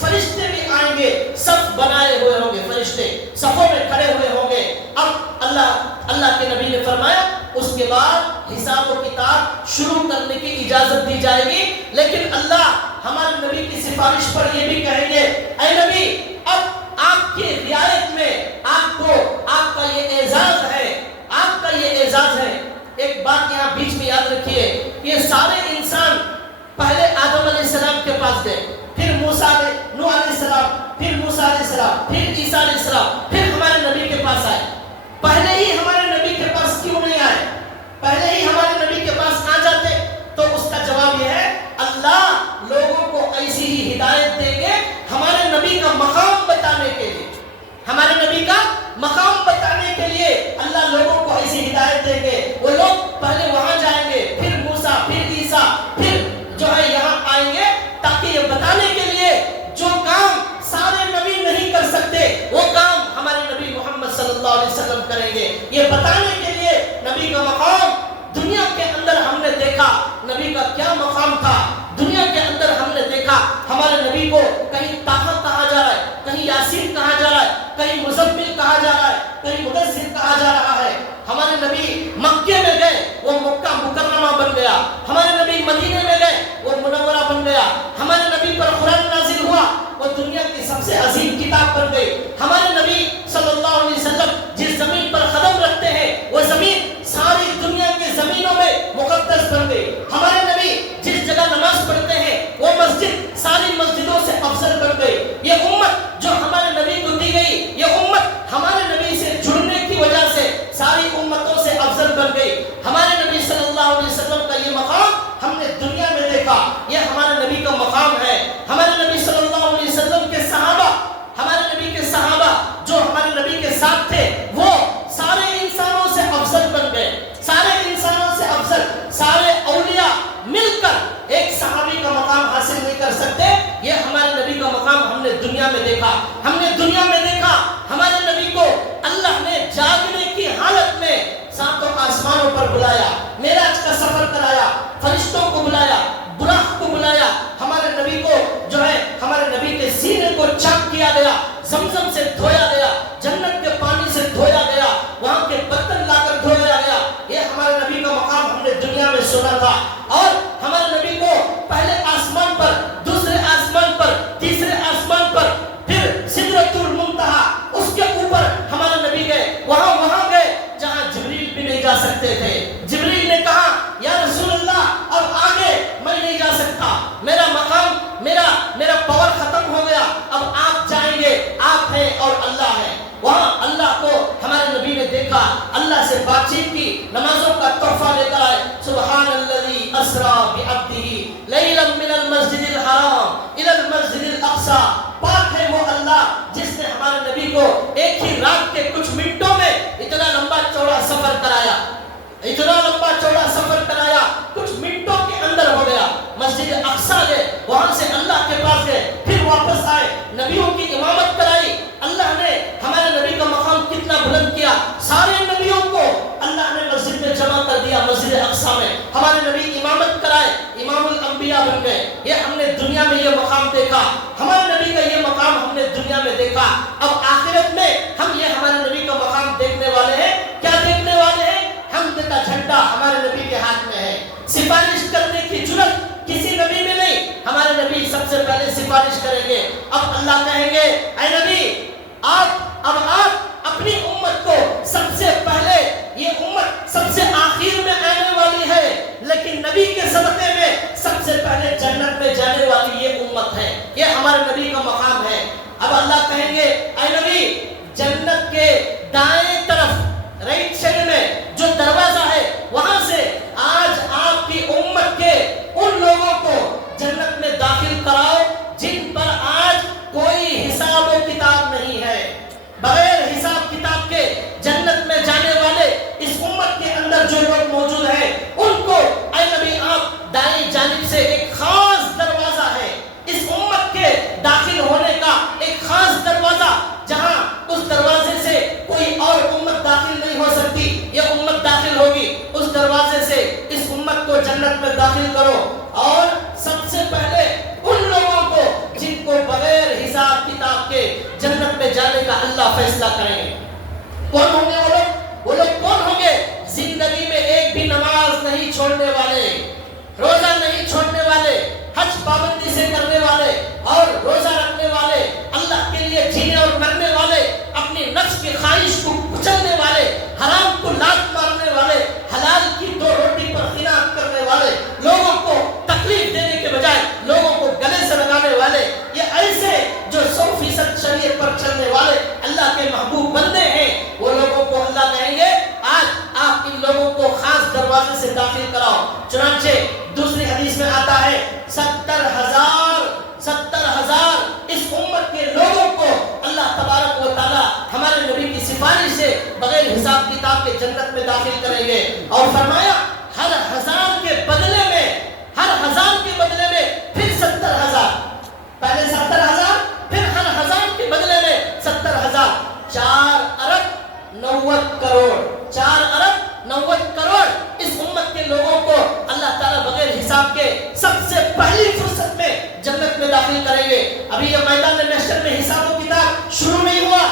فرشتے بھی آئیں گے، صف بنائے ہوئے ہوں گے، فرشتے صفوں میں کھڑے ہوئے ہوں گے۔ اب اللہ کے نبی نے فرمایا اس کے بعد حساب و کتاب شروع کرنے کی اجازت دی جائے گی، لیکن اللہ ہمارے نبی کی سفارش پر یہ بھی کہیں گے اے نبی اب آپ کی رعایت میں آپ کا یہ اعزاز ہے۔ ایک بات یہاں بیچ میں یاد رکھیے، یہ سارے انسان پہلے آدم علیہ السلام کے پاس گئے، پھر نوح علیہ السلام، پھر موسیٰ علیہ السلام، پھر عیسیٰ علیہ السلام، پھر ہمارے نبی کے پاس آئے۔ پہلے ہی ہمارے نبی کے پاس کیوں نہیں آئے؟ پہلے ہی ہمارے نبی کے پاس آ جاتے تو اس کا جواب یہ ہے ہدایت دیں گے ہمارے نبی کا مقام بتانے کے لیے. ہمارے نبی کا مقام بتانے کے لیے اللہ لوگوں کو ایسی ہدایت دیں گے. وہ لوگ پہلے وہاں جائیں گے, پھر موسیٰ, پھر عیسیٰ, پھر جو ہے یہاں آئیں گے, تاکہ یہ بتانے کے لیے جو کام سارے نبی نہیں کر سکتے وہ کام ہمارے نبی محمد صلی اللہ علیہ وسلم کریں گے. یہ بتانے کے لیے نبی کا مقام دنیا کے اندر ہم نے دیکھا نبی کا کیا مقام تھا. دنیا کے اندر ہم نے دیکھا ہمارے نبی کو کہیں طٰہٰ کہا جا رہا ہے, کہیں یاسین کہا جا رہا ہے, کہیں مزمل کہا جا رہا ہے, کہیں مدثر کہا جا رہا ہے. ہمارے نبی مکے میں گئے وہ مکہ مکرمہ بن گیا. ہمارے نبی مدینے میں گئے وہ منورہ بن گیا. ہمارے نبی پر قرآن نازل ہوا وہ دنیا کی سب سے عظیم کتاب بن گئی. ہمارے نبی صلی اللہ علیہ وسلم جس زمین پر قدم رکھتے ہیں وہ زمین ساری دنیا کی زمینوں میں مقدس بن گئی. ہمارے نبی جس جگہ نماز پڑھتے ہیں وہ مسجد ساری مسجدوں سے افضل بن گئی. یہ امت جو ہمارے نبی کو دی گئی, یہ امت ہمارے نبی سے جڑنے کی وجہ سے ساری امتوں سے افضل بن گئی. ہمارے نبی صلی اللہ علیہ وسلم کا یہ مقام ہم نے دنیا میں دیکھا, یہ ہمارے نبی کا مقام ہے. ہمارے نبی صلی اللہ علیہ وسلم کے صحابہ, ہمارے نبی کے صحابہ جو ہمارے نبی کے ساتھ تھے وہ سارے انسانوں سے افضل بن گئے. سارے انسانوں سے افضل. سارے اولیاء مل کر ایک صحابی کا مقام حاصل نہیں کر سکتے. یہ ہمارے نبی کا مقام ہم نے دنیا میں دیکھا. ہم نے دنیا میں دیکھا ہمارے نبی کو اللہ نے جاگنے کی حالت میں ساتوں آسمانوں پر بلایا, معراج کا سفر کرایا, فرشتوں کو بلایا, براق کو بلایا. ہمارے نبی کو جو ہے ہمارے نبی کے سینے کو چاک کیا گیا, زمزم سے دھویا گیا, جنت کے پانی سے دھویا گیا, وہاں کے برتن لا کر دھویا گیا. یہ ہمارے نبی کا مقام ہم نے دنیا میں سنا تھا. اور ہمارے نبی کو پہلے آسمان پر, دوسرے آسمان پر, تیسرے آسمان پر, پھر سدرۃ المنتہا اس کے اوپر ہمارے نبی گئے. وہاں گئے جہاں جبریل بھی نہیں جا سکتے تھے. جبریل نے کہا یا رسول اللہ اب آگے میں نہیں جا سکتا, میرا مقام میرا پاور ختم ہو گیا, اب آپ جائیں گے, آپ ہیں اور اللہ ہے. وہاں اللہ کو ہمارے نبی نے دیکھا, اللہ سے بات چیت کی, نمازوں کا تحفہ لے کر آئے. سبحان الذی اسریٰ بعبدہ لیلا من المسجد الحرام الی المسجد الاقصی. پاک ہے وہ اللہ جس نے ہمارے نبی کو ایک ہی رات کے کچھ منٹوں میں اتنا لمبا چوڑا سفر کرایا, اتنا لمبا چوڑا سفر کرایا, کچھ منٹوں کے اندر ہو گیا. مسجد اقصی گئے, وہاں سے اللہ کے پاس گئے, پھر واپس آئے, نبیوں کی امامت کرائی. اللہ نے ہمارے نبی کا مقام کتنا بلند کیا. سارے نبیوں کو اللہ نے مسجد میں جمع کر دیا, مسجد اقصی میں. ہمارے نبی امامت کرائے, امام الانبیاء بن گئے. یہ ہم نے دنیا میں یہ مقام دیکھا, ہمارے نبی کا یہ مقام ہم نے دنیا میں دیکھا. اب آخرت میں ہم یہ ہمارے نبی کا مقام دیکھنے والے ہیں. کیا دیکھنے والے ہیں؟ حمد کا جھنڈا ہمارے نبی کے ہاتھ میں ہے. سفارش کرنے کی جرات کسی نبی میں نہیں, ہمارے نبی سب سے پہلے سفارش کریں گے. اب اللہ کہیں گے اے نبی آپ اپنی امت کو سب سے پہلے, یہ امت سب سے آخر میں آنے والی ہے, لیکن نبی کے صدقے میں سب سے پہلے جنت میں جانے والی یہ امت ہے. یہ ہمارے نبی کا مقام ہے. اب اللہ کہیں گے اے نبی جنت کے دائیں طرف رائٹ سائڈ میں جو دروازہ ہے وہاں سے آج آپ کی امت کے ان لوگوں کو جنت میں داخل کراؤ جن پر آج کوئی حساب و کتاب نہیں ہے. بغیر حساب کتاب کے جنت میں جانے والے اس امت کے اندر جو لوگ موجود ہیں ان کو اے نبی آپ دائیں جانب سے ایک خاص دروازہ ہے اس امت کے داخل ہونے کا, ایک خاص دروازہ جہاں اس دروازے سے کوئی اور امت داخل نہیں ہو سکتی. یہ امت داخل ہوگی اس دروازے سے. اس امت کو جنت میں داخل کرو اور سب سے پہلے ان لوگوں کو جن کو بغیر حساب کتاب کے جنت میں جانے کا اللہ فیصلہ کریں گے. کون ہوں گے وہ لوگ؟ وہ لوگ کون ہوں گے؟ زندگی میں ایک بھی نماز نہیں چھوڑنے والے, روزہ نہیں چھوڑنے والے, حج پابندی سے کرنے والے اور روزہ رکھنے والے, اللہ کے لیے جینے اور مرنے والے, اپنی نفس کی خواہش کو کچلنے والے, حرام کو لات مارنے والے, حلال کی دو روٹی پر خیانت کرنے والے, لوگوں کو تکلیف دینے کے بجائے لوگوں کو گلے سے لگانے والے, یہ ایسے جو 100% شریعت پر چلنے والے اللہ کے محبوب بندے ہیں. وہ لوگوں کو اللہ کہیں گے آج آپ ان لوگوں کو خاص دروازے سے داخل کراؤ. چنانچہ دوسری حدیث میں آتا ہے 70,000 حساب کتاب کے جنت میں داخل کریں گے. اور فرمایا ہر ہزار کے بدلے میں پھر 70,000. پہلے 70,000 پھر ہر ہزار کے بدلے میں 70,000. 4 ارب 90 کروڑ 4 ارب 90 کروڑ اس امت کے لوگوں کو اللہ تعالیٰ بغیر حساب کے سب سے پہلی فرصت میں جنت میں داخل کریں گے. ابھی یہ میدان محشر میں حساب و کتاب شروع نہیں ہوا,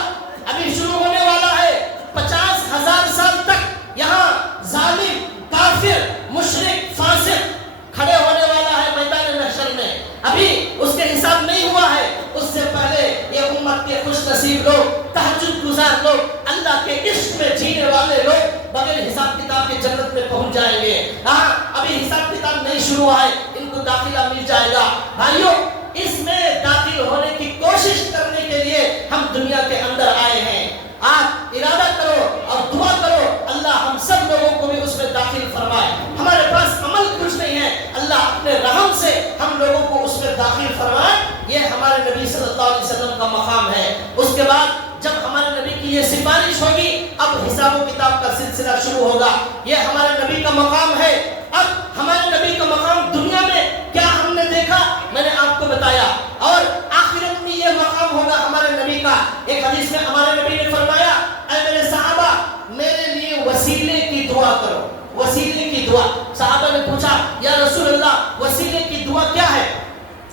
ابھی شروع ہونے والا ہے. 50,000 سال تک یہاں ظالم, کافر, مشرک, فاسق کھڑے ہونے والا ہے میدان محشر میں. ابھی اس کے حساب نہیں ہوا ہے. اس سے پہلے یہ امت کے خوش نصیب لوگ, تہجد گزار لوگ, اللہ کے عشق میں جینے والے لوگ بغیر حساب کتاب کے جنت میں پہنچ جائیں گے. ہاں ابھی حساب کتاب نہیں شروع ہوا ہے, ان کو داخلہ مل جائے گا. بھائیوں, اس میں داخل ہونے کی کوشش کرنے کے لیے ہم دنیا کے اندر آئے ہیں. آپ ارادہ کرو اور دعا کرو اللہ ہم سب لوگوں کو بھی اس میں داخل فرمائے. ہمارے پاس عمل کچھ نہیں ہے, اللہ اپنے رحم سے ہم لوگوں کو اس میں داخل فرمائے. یہ ہمارے نبی صلی اللہ علیہ وسلم کا مقام ہے. اس کے بعد جب ہمارے نبی کی یہ سفارش ہوگی, اب حساب و کتاب کا سلسلہ شروع ہوگا. یہ ہمارے نبی کا مقام ہے. اب ہمارے نبی کا مقام دنیا میں کیا ہم نے دیکھا, میں نے آپ کو بتایا, اور آخرت میں یہ مقام ہوگا ہمارے نبی کا. ایک حدیث میں ہمارے نبی نے فرمایا, اے میرے صحابہ میرے لیے وسیلے کی دعا کرو. وسیلے کی دعا. صحابہ نے پوچھا یا رسول اللہ وسیلے کی دعا کیا ہے؟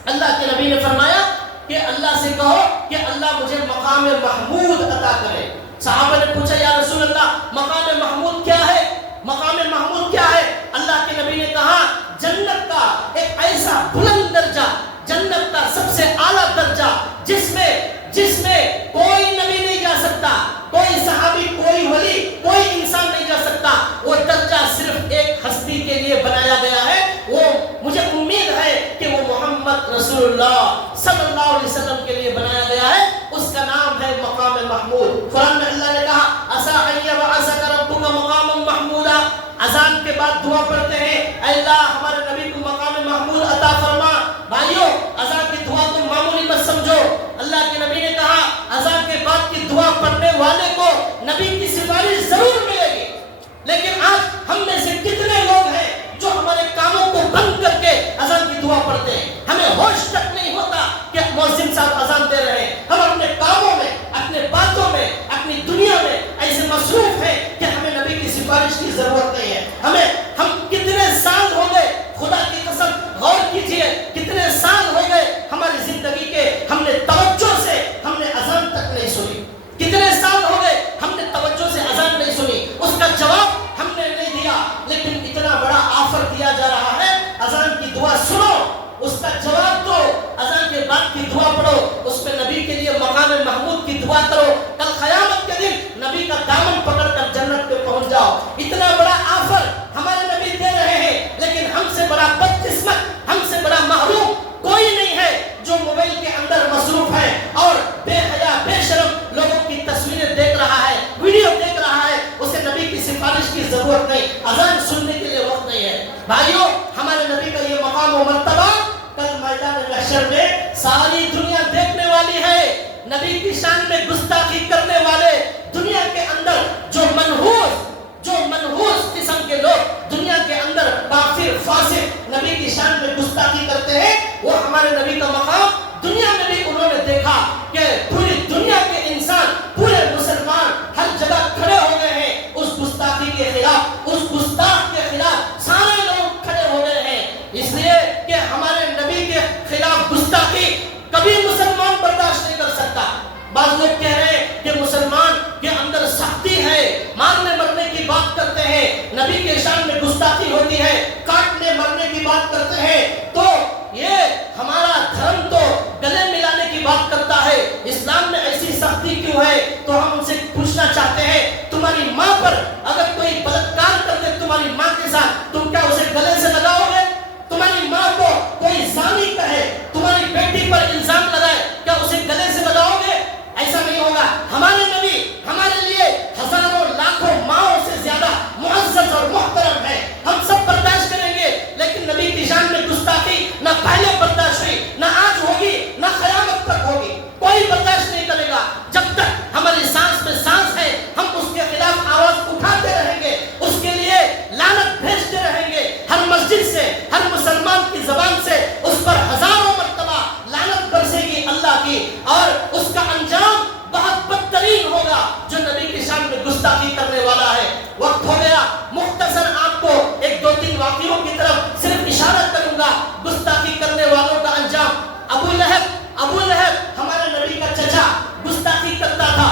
اللہ کے نبی نے فرمایا کہ اللہ سے کہو کہ اللہ مجھے مقام محمود عطا کرے. صحابہ نے پوچھا یا رسول اللہ مقام محمود کیا ہے؟ مقام محمود کیا ہے؟ اللہ کے نبی نے کہا جنت کا ایک ایسا بلند درجہ, جنت کا سب سے اعلیٰ درجہ جس میں کوئی نبی نہیں جا سکتا, کوئی صحابی, کوئی ولی, کوئی انسان نہیں جا سکتا. وہ درجہ صرف ایک ہستی کے لیے بنایا گیا ہے. وہ مجھے امید ہے کہ وہ محمد رسول اللہ صلی اللہ علیہ وسلم کے لیے بنایا گیا ہے. اس کا نام ہے مقام محمود. قرآن میں اللہ نے کہا عسیٰ ان یبعثک ربک مقاما محمودا. اذان کے بعد دعا پڑھتے ہیں اے اللہ ہمارے نبی کو مقام محمود عطا فرما. بھائیو, اذان کی دعا کو معمولی مت سمجھو. اللہ کے نبی نے کہا اذان کے بعد کی دعا پڑھنے والے کو نبی کی سفارش ضرور ملے گی. لیکن آج ہم میں سے کتنے لوگ ہیں جو ہمارے کاموں کو بند کر کے اذان کی دعا پڑھتے ہیں. ہمیں ہوش تک نہیں ہوتا کہ مؤذن صاحب اذان دے رہے ہیں. ہم اپنے کاموں میں, اپنے باتوں میں, اپنی دنیا میں ایسے مصروف ہیں کہ ہمیں نبی کی سفارش کی ضرورت نہیں ہے. ہم کتنے سال ہو گئے, خدا کی قسم غور کیجئے, کتنے سال ہو گئے ہماری زندگی کے, ہم نے توجہ سے ہم نے اذان تک نہیں سنی. کتنے سال ہو گئے ہم نے توجہ سے اذان نہیں سنی, اس کا جواب ہم نے نہیں دیا. لیکن اتنا بڑا آفر دیا جا رہا ہے اذان کی دعا سنو, اس کا جواب دو, اذان کے بعد کی دعا پڑھو, اس پہ نبی کے لیے مقام محمود کی دعا کرو. کل قیامت کے دن نبی کا دامن پکڑ کر جنت پہ پہنچ جاؤ. اتنا بڑا آفر ہمارے نبی دے رہے ہیں, لیکن ہم سے بڑا بدقسمت, ہم سے بڑا محروم کوئی نہیں ہے جو موبائل کے اندر مصروف ہے اور بے حیا بے شرم لوگوں کی تصویریں دیکھ رہا ہے, ویڈیو دیکھ رہا ہے. اسے نبی کی سفارش کی ضرورت نہیں, اذان سننے کے لیے وقت نہیں ہے. بھائیو, ہمارے نبی کا یہ مقام و مرتبہ کل میدان محشر میں ساری دنیا دیکھنے والی ہے. نبی کی شان میں گستاخی کرنے والے دنیا کے اندر جو منحوس قسم کے لوگ دنیا کے اندر کافر, فاسق نبی کی شان میں گستاخی کرتے ہیں, وہ ہمارے نبی کا مقام دنیا میں بھی انہوں نے دیکھا کہ پوری دنیا کے انسان, پورے مسلمان ہر جگہ کھڑے ہو گئے ہیں اس گستاخی کے خلاف, اس گستاخ کے خلاف سارے لوگ کھڑے ہو گئے ہیں. اس لیے کہ ہمارے نبی کے خلاف گستاخی کبھی مسلمان برداشت نہیں کر سکتا. بعض لوگ کہہ رہے ہیں کہ مسلمان کے اندر سختی ہے, مارنے مرنے کی بات کرتے ہیں, نبی کے شان میں گستاخی ہوتی ہے, کاٹنے مرنے کی بات کرتے ہیں, تو یہ ہمارا دھرم تو گلے ملانے کی بات کرتا ہے. اسلام میں ایسی سختی کیوں ہے؟ تو ہم ان سے پوچھنا چاہتے ہیں تمہاری ماں پر اگر کوئی بلاత్కాر کر دے تمہاری ماں کے ساتھ, تم کیا اسے گلے سے لگاؤ گے؟ تمہاری ماں کو کوئی زانی کہے, تمہاری بیٹی پر الزام لگائے, کیا اسے گلے سے لگاؤ گے؟ ایسا نہیں ہوگا. ہمارے نبی ہمارے لیے ہزاروں لاکھوں ماؤں سے زیادہ معزز اور محترم ہے. ہم سب برداشت کریں گے, لیکن نبی کی شان میں گستاخی نہ پہلے برداشت ہوئی, نہ آج ہوگی, نہ قیامت تک ہوگی. کوئی برداشت نہیں کرے گا. جب تک ہماری سانس میں سانس ہے ہم اس کے خلاف آواز اللہ کی، اور اس کا انجام بہت بدترین ہوگا جو نبی کی شان میں گستاخی کرنے والا ہے۔ وقت ہو گیا، مختصر آپ کو ایک دو تین واقعوں کی طرف صرف اشارہ کروں گا۔ گستاخی کرنے والوں کا انجام، ابو لہب ہمارے نبی کا چچا گستاخی کرتا تھا،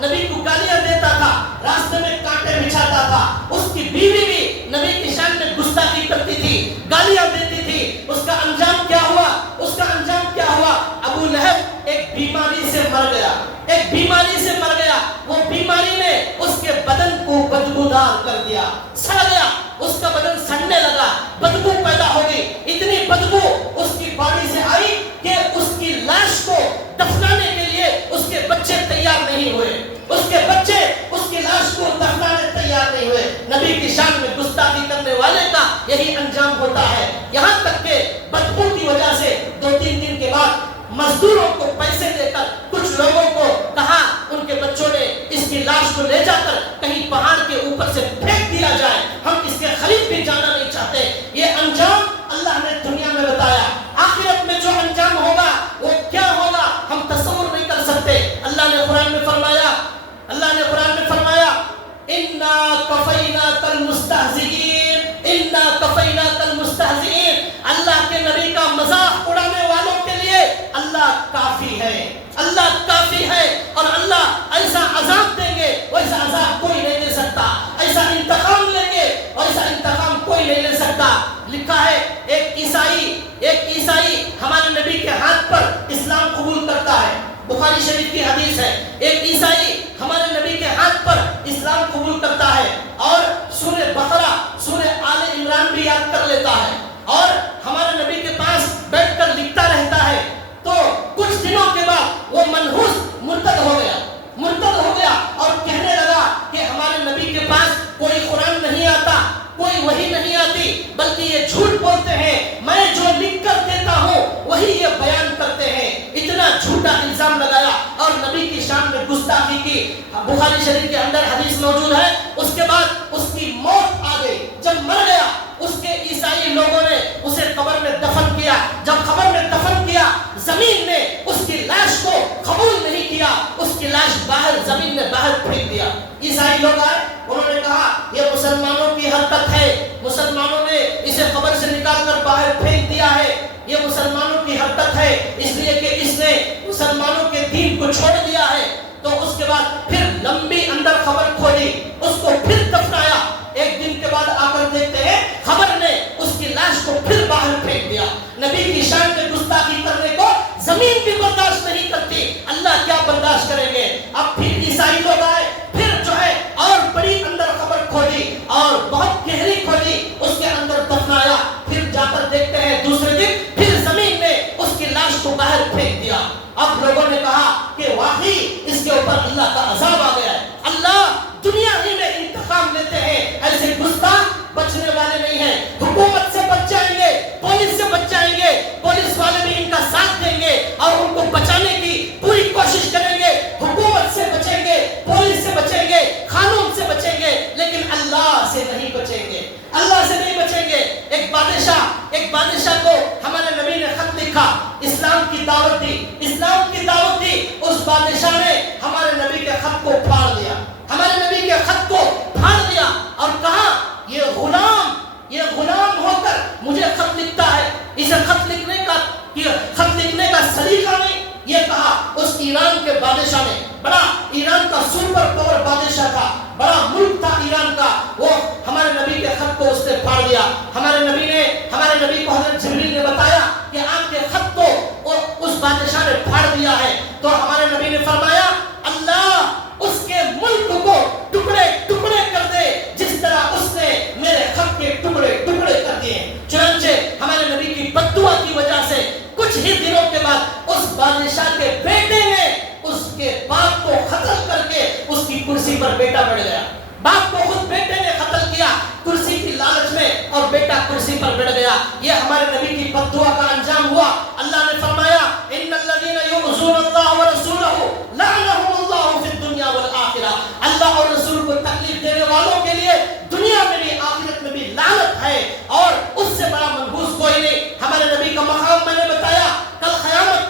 نبی کو گالیاں دیتا تھا، راستے میں کانٹے بچھاتا تھا۔ اس کی بیوی بھی نبی کی شان میں گستاخی کرتی تھی، گالیاں دیتی تھی۔ اس کا انجام کیا ہوا؟ ابو لہب ایک بیماری سے مر گیا۔ وہ بیماری نے اس کے بدن کو بدبودار کر دیا، سڑ گیا، اس کا بدن سڑنے لگا، بدبو پیدا ہو گئی۔ اتنی بدبو اس کی باڈی سے آئی کہ اس کی لاش کو دفنانے کے لیے اس کے بچے تیار نہیں ہوئے، اس کی لاش کو دفنانے تیار نہیں ہوئے۔ نبی کی شان میں گستاخی کرنے والے کا یہی انجام ہوتا ہے۔ یہاں تک کہ بدبو کی وجہ سے 2-3 دن کے بعد مزدوروں کو پیسے دے کر کچھ لوگوں کو کہا ان کے بچوں نے اس کی لاش کو لے جا کر کہیں پہاڑ کے اوپر سے پھینک دیا جائے، ہم اس کے قریب بھی جانا نہیں چاہتے۔ یہ انجام اللہ نے دنیا میں بتایا، آخرت میں جو انجام ہوگا وہ کیا ہوگا ہم تصور نہیں کر سکتے۔ اللہ نے قرآن میں فرمایا اِنَّا كَفَيْنَاكَ الْمُسْتَهْزِئِينَ۔ اللہ کے نبی کا مذاق اڑانے والوں کے لیے اللہ کافی ہے، اور اللہ ایسا عذاب دیں گے ویسا عذاب کوئی نہیں دے سکتا، ایسا انتقام لیں گے ویسا انتقام کوئی نہیں لے سکتا۔ لکھا ہے ایک عیسائی ہمارے نبی کے ہاتھ پر اسلام قبول کرتا ہے، بخاری شریف کی حدیث ہے۔ ایک عیسائی ہمارے نبی کے ہاتھ پر اسلام قبول کرتا ہے اور سورہ بقرہ، سورہ آل عمران بھی یاد کر لیتا ہے، اور ہمارے نبی کے پاس بیٹھ کر لکھتا رہتا ہے۔ تو کچھ دنوں کے بعد وہ منحوس مرتد ہو گیا اور کہنے لگا کہ ہمارے نبی کے پاس کوئی قرآن نہیں آتا، کوئی وحی نہیں آتی، بلکہ یہ جھوٹ بولتے ہیں، میں جو لکھ کر دیتا ہوں وہی یہ بیان کرتے ہیں۔ اتنا جھوٹا الزام لگایا اور نبی کی شان میں گستاخی کی۔ بخاری شریف کے اندر حدیث موجود ہے، اس کے بعد اس کی موت آ گئی۔ جب مر گیا اس کے عیسائی لوگوں نے اسے قبر میں دفن کیا۔ جب قبر میں دفن کیا، زمین نے اس کی لاش کو قبول نہیں کیا، اس کی لاش زمین نے باہر پھینک دیا۔ عیسائی لوگ آئے، انہوں نے کہا یہ مسلمانوں کی حرکت ہے، مسلمانوں نے اسے قبر سے نکال کر باہر پھینک دیا ہے، یہ مسلمانوں کی حرکت ہے، اس لیے کہ اس نے مسلمانوں کے دین کو چھوڑ دیا ہے۔ تو اس کے بعد پھر لمبی اندر خبر کھولی، اس کو پھر دفنایا۔ ایک دن کے بعد آ کر دیکھتے ہیں خبر نے اس کی لاش کو پھر باہر پھینک دیا۔ نبی کی شان میں گستاخی کرنے کو زمین بھی برداشت نہیں کرتی، اللہ کیا برداشت کریں گے۔ اب پھر عیسائی لوگ آئے، پھر جو ہے اور بڑی اندر خبر کھولی اور بہت گہری کھولی، اس کے اندر دفنایا۔ پھر جا کر دیکھتے ہیں دوسرے دن پھر زمین نے اس کی لاش کو باہر پھینک دیا۔ اب لوگوں نے کہا کہ واقعی اس کے اوپر اللہ کا عذاب آ گیا ہے، اللہ دنیا ہی میں انتقام لیتے ہیں، ایسے گستاخ بچنے والے نہیں ہیں۔ حکومت سے بچ جائیں گے، پولیس سے بچ جائیں گے، پولیس والے بھی ان کا ساتھ دیں گے اور ان کو بچانے کی پوری کوشش کریں گے۔ حکومت سے بچیں گے، پولیس سے بچیں گے، قانون سے بچیں گے، لیکن اللہ سے نہیں بچیں گے، اللہ سے نہیں بچیں گے۔ ایک بادشاہ کو ہمارے نبی نے خط لکھا، اسلام کی دعوت دی، اس بادشاہ نے ہمارے نبی کے خط کو پھاڑ دیا، اور کہا یہ غلام ہو کر مجھے خط لکھتا ہے، اسے خط لکھنے کا سلیقہ نہیں۔ یہ کہا اس ایران کے بادشاہ نے، بڑا ایران کا سپر پاور بادشاہ تھا، بڑا ملک تھا ایران کا، وہ ہمارے نبی کے خط کو اس نے پھاڑ دیا۔ ہمارے نبی کو حضرت جبریل نے بتایا کہ آپ کے خط کو اس بادشاہ نے پھاڑ دیا ہے۔ تو ہمارے نبی نے فرمایا اللہ اس کے ملک کو ٹکڑے ٹکڑے کر دے جس طرح اس نے میرے خط کے ٹکڑے ٹکڑے کر دیے۔ چنانچہ ہمارے نبی کی بد دعا کی وجہ سے کچھ ہی دنوں کے بعد اس بادشاہ کے بیٹے نے اس کے باپ کو قتل کر کے اس کی کرسی پر بیٹا بیٹھ گیا۔ باپ کو خود بیٹے نے قتل کیا کرسی کی لالچ میں، اور بیٹا کرسی پر بیٹھ گیا۔ یہ ہمارے نبی کی بد دعا کا انجام ہوا۔ اللہ نے فرمایا ان الذين يؤذون الله ورسوله لعنهم الله في الدنيا والآخرة۔ اللہ اور رسول کو تکلیف دینے والوں کے لیے دنیا میں بھی آخرت میں بھی لعنت ہے، اور اس سے بڑا منحوس کوئی نہیں۔ ہمارے نبی کا مقام میں نے بتایا، کل قیامت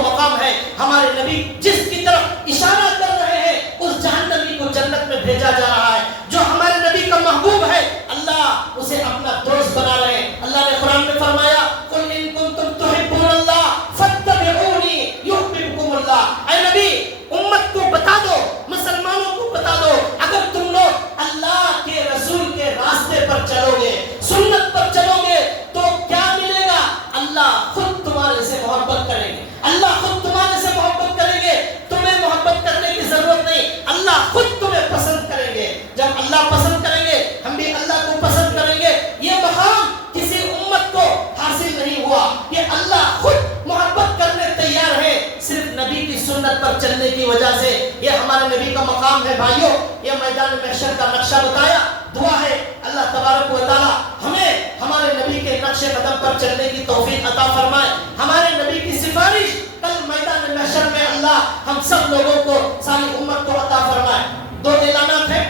وہ مقام ہے ہمارے نبی جس کی طرف اشارہ کر رہے ہیں اس جہنمی کو جنت میں بھیجا جا رہا ہے. جو ہمارے نبی کا محبوب ہے اللہ اسے اپنا دوست بنا رہے ہیں. اللہ نے قرآن میں فرمایا قل ان کنتم تحبون اللہ فاتبعونی یحببکم اللہ. اے نبی امت کو بتا دو, مسلمانوں کو بتا دو, اگر تم لوگ اللہ کے رسول کے راستے پر چلو گے, سنت پر چلو گے تو کیا ملے گا؟ اللہ خود تمہارے سے محبت کریں گے. اللہ خود تمہارے سے محبت کریں گے. تمہیں محبت کرنے کی ضرورت نہیں, اللہ خود تمہیں پسند کریں گے. جب اللہ پسند کریں گے ہم بھی اللہ کو پسند کریں گے. یہ مقام کسی امت کو حاصل نہیں ہوا, یہ اللہ خود محبت کرنے تیار ہے صرف نبی کی سنت پر چلنے کی وجہ سے. یہ ہمارے نبی کا مقام ہے بھائیوں. یہ میدان محشر کا نقشہ بتایا. دعا ہے اللہ تبارک و تعالی ہمیں ہمارے نبی کے نقش قدم پر چلنے کی توفیق عطا فرمائے. ہمارے نبی کی سفارش کل میدان محشر میں اللہ ہم سب لوگوں کو, ساری امت کو عطا فرمائے. 2 اعلانات ہیں,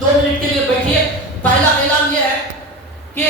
2 منٹ کے لیے بیٹھیے. پہلا اعلان یہ ہے کہ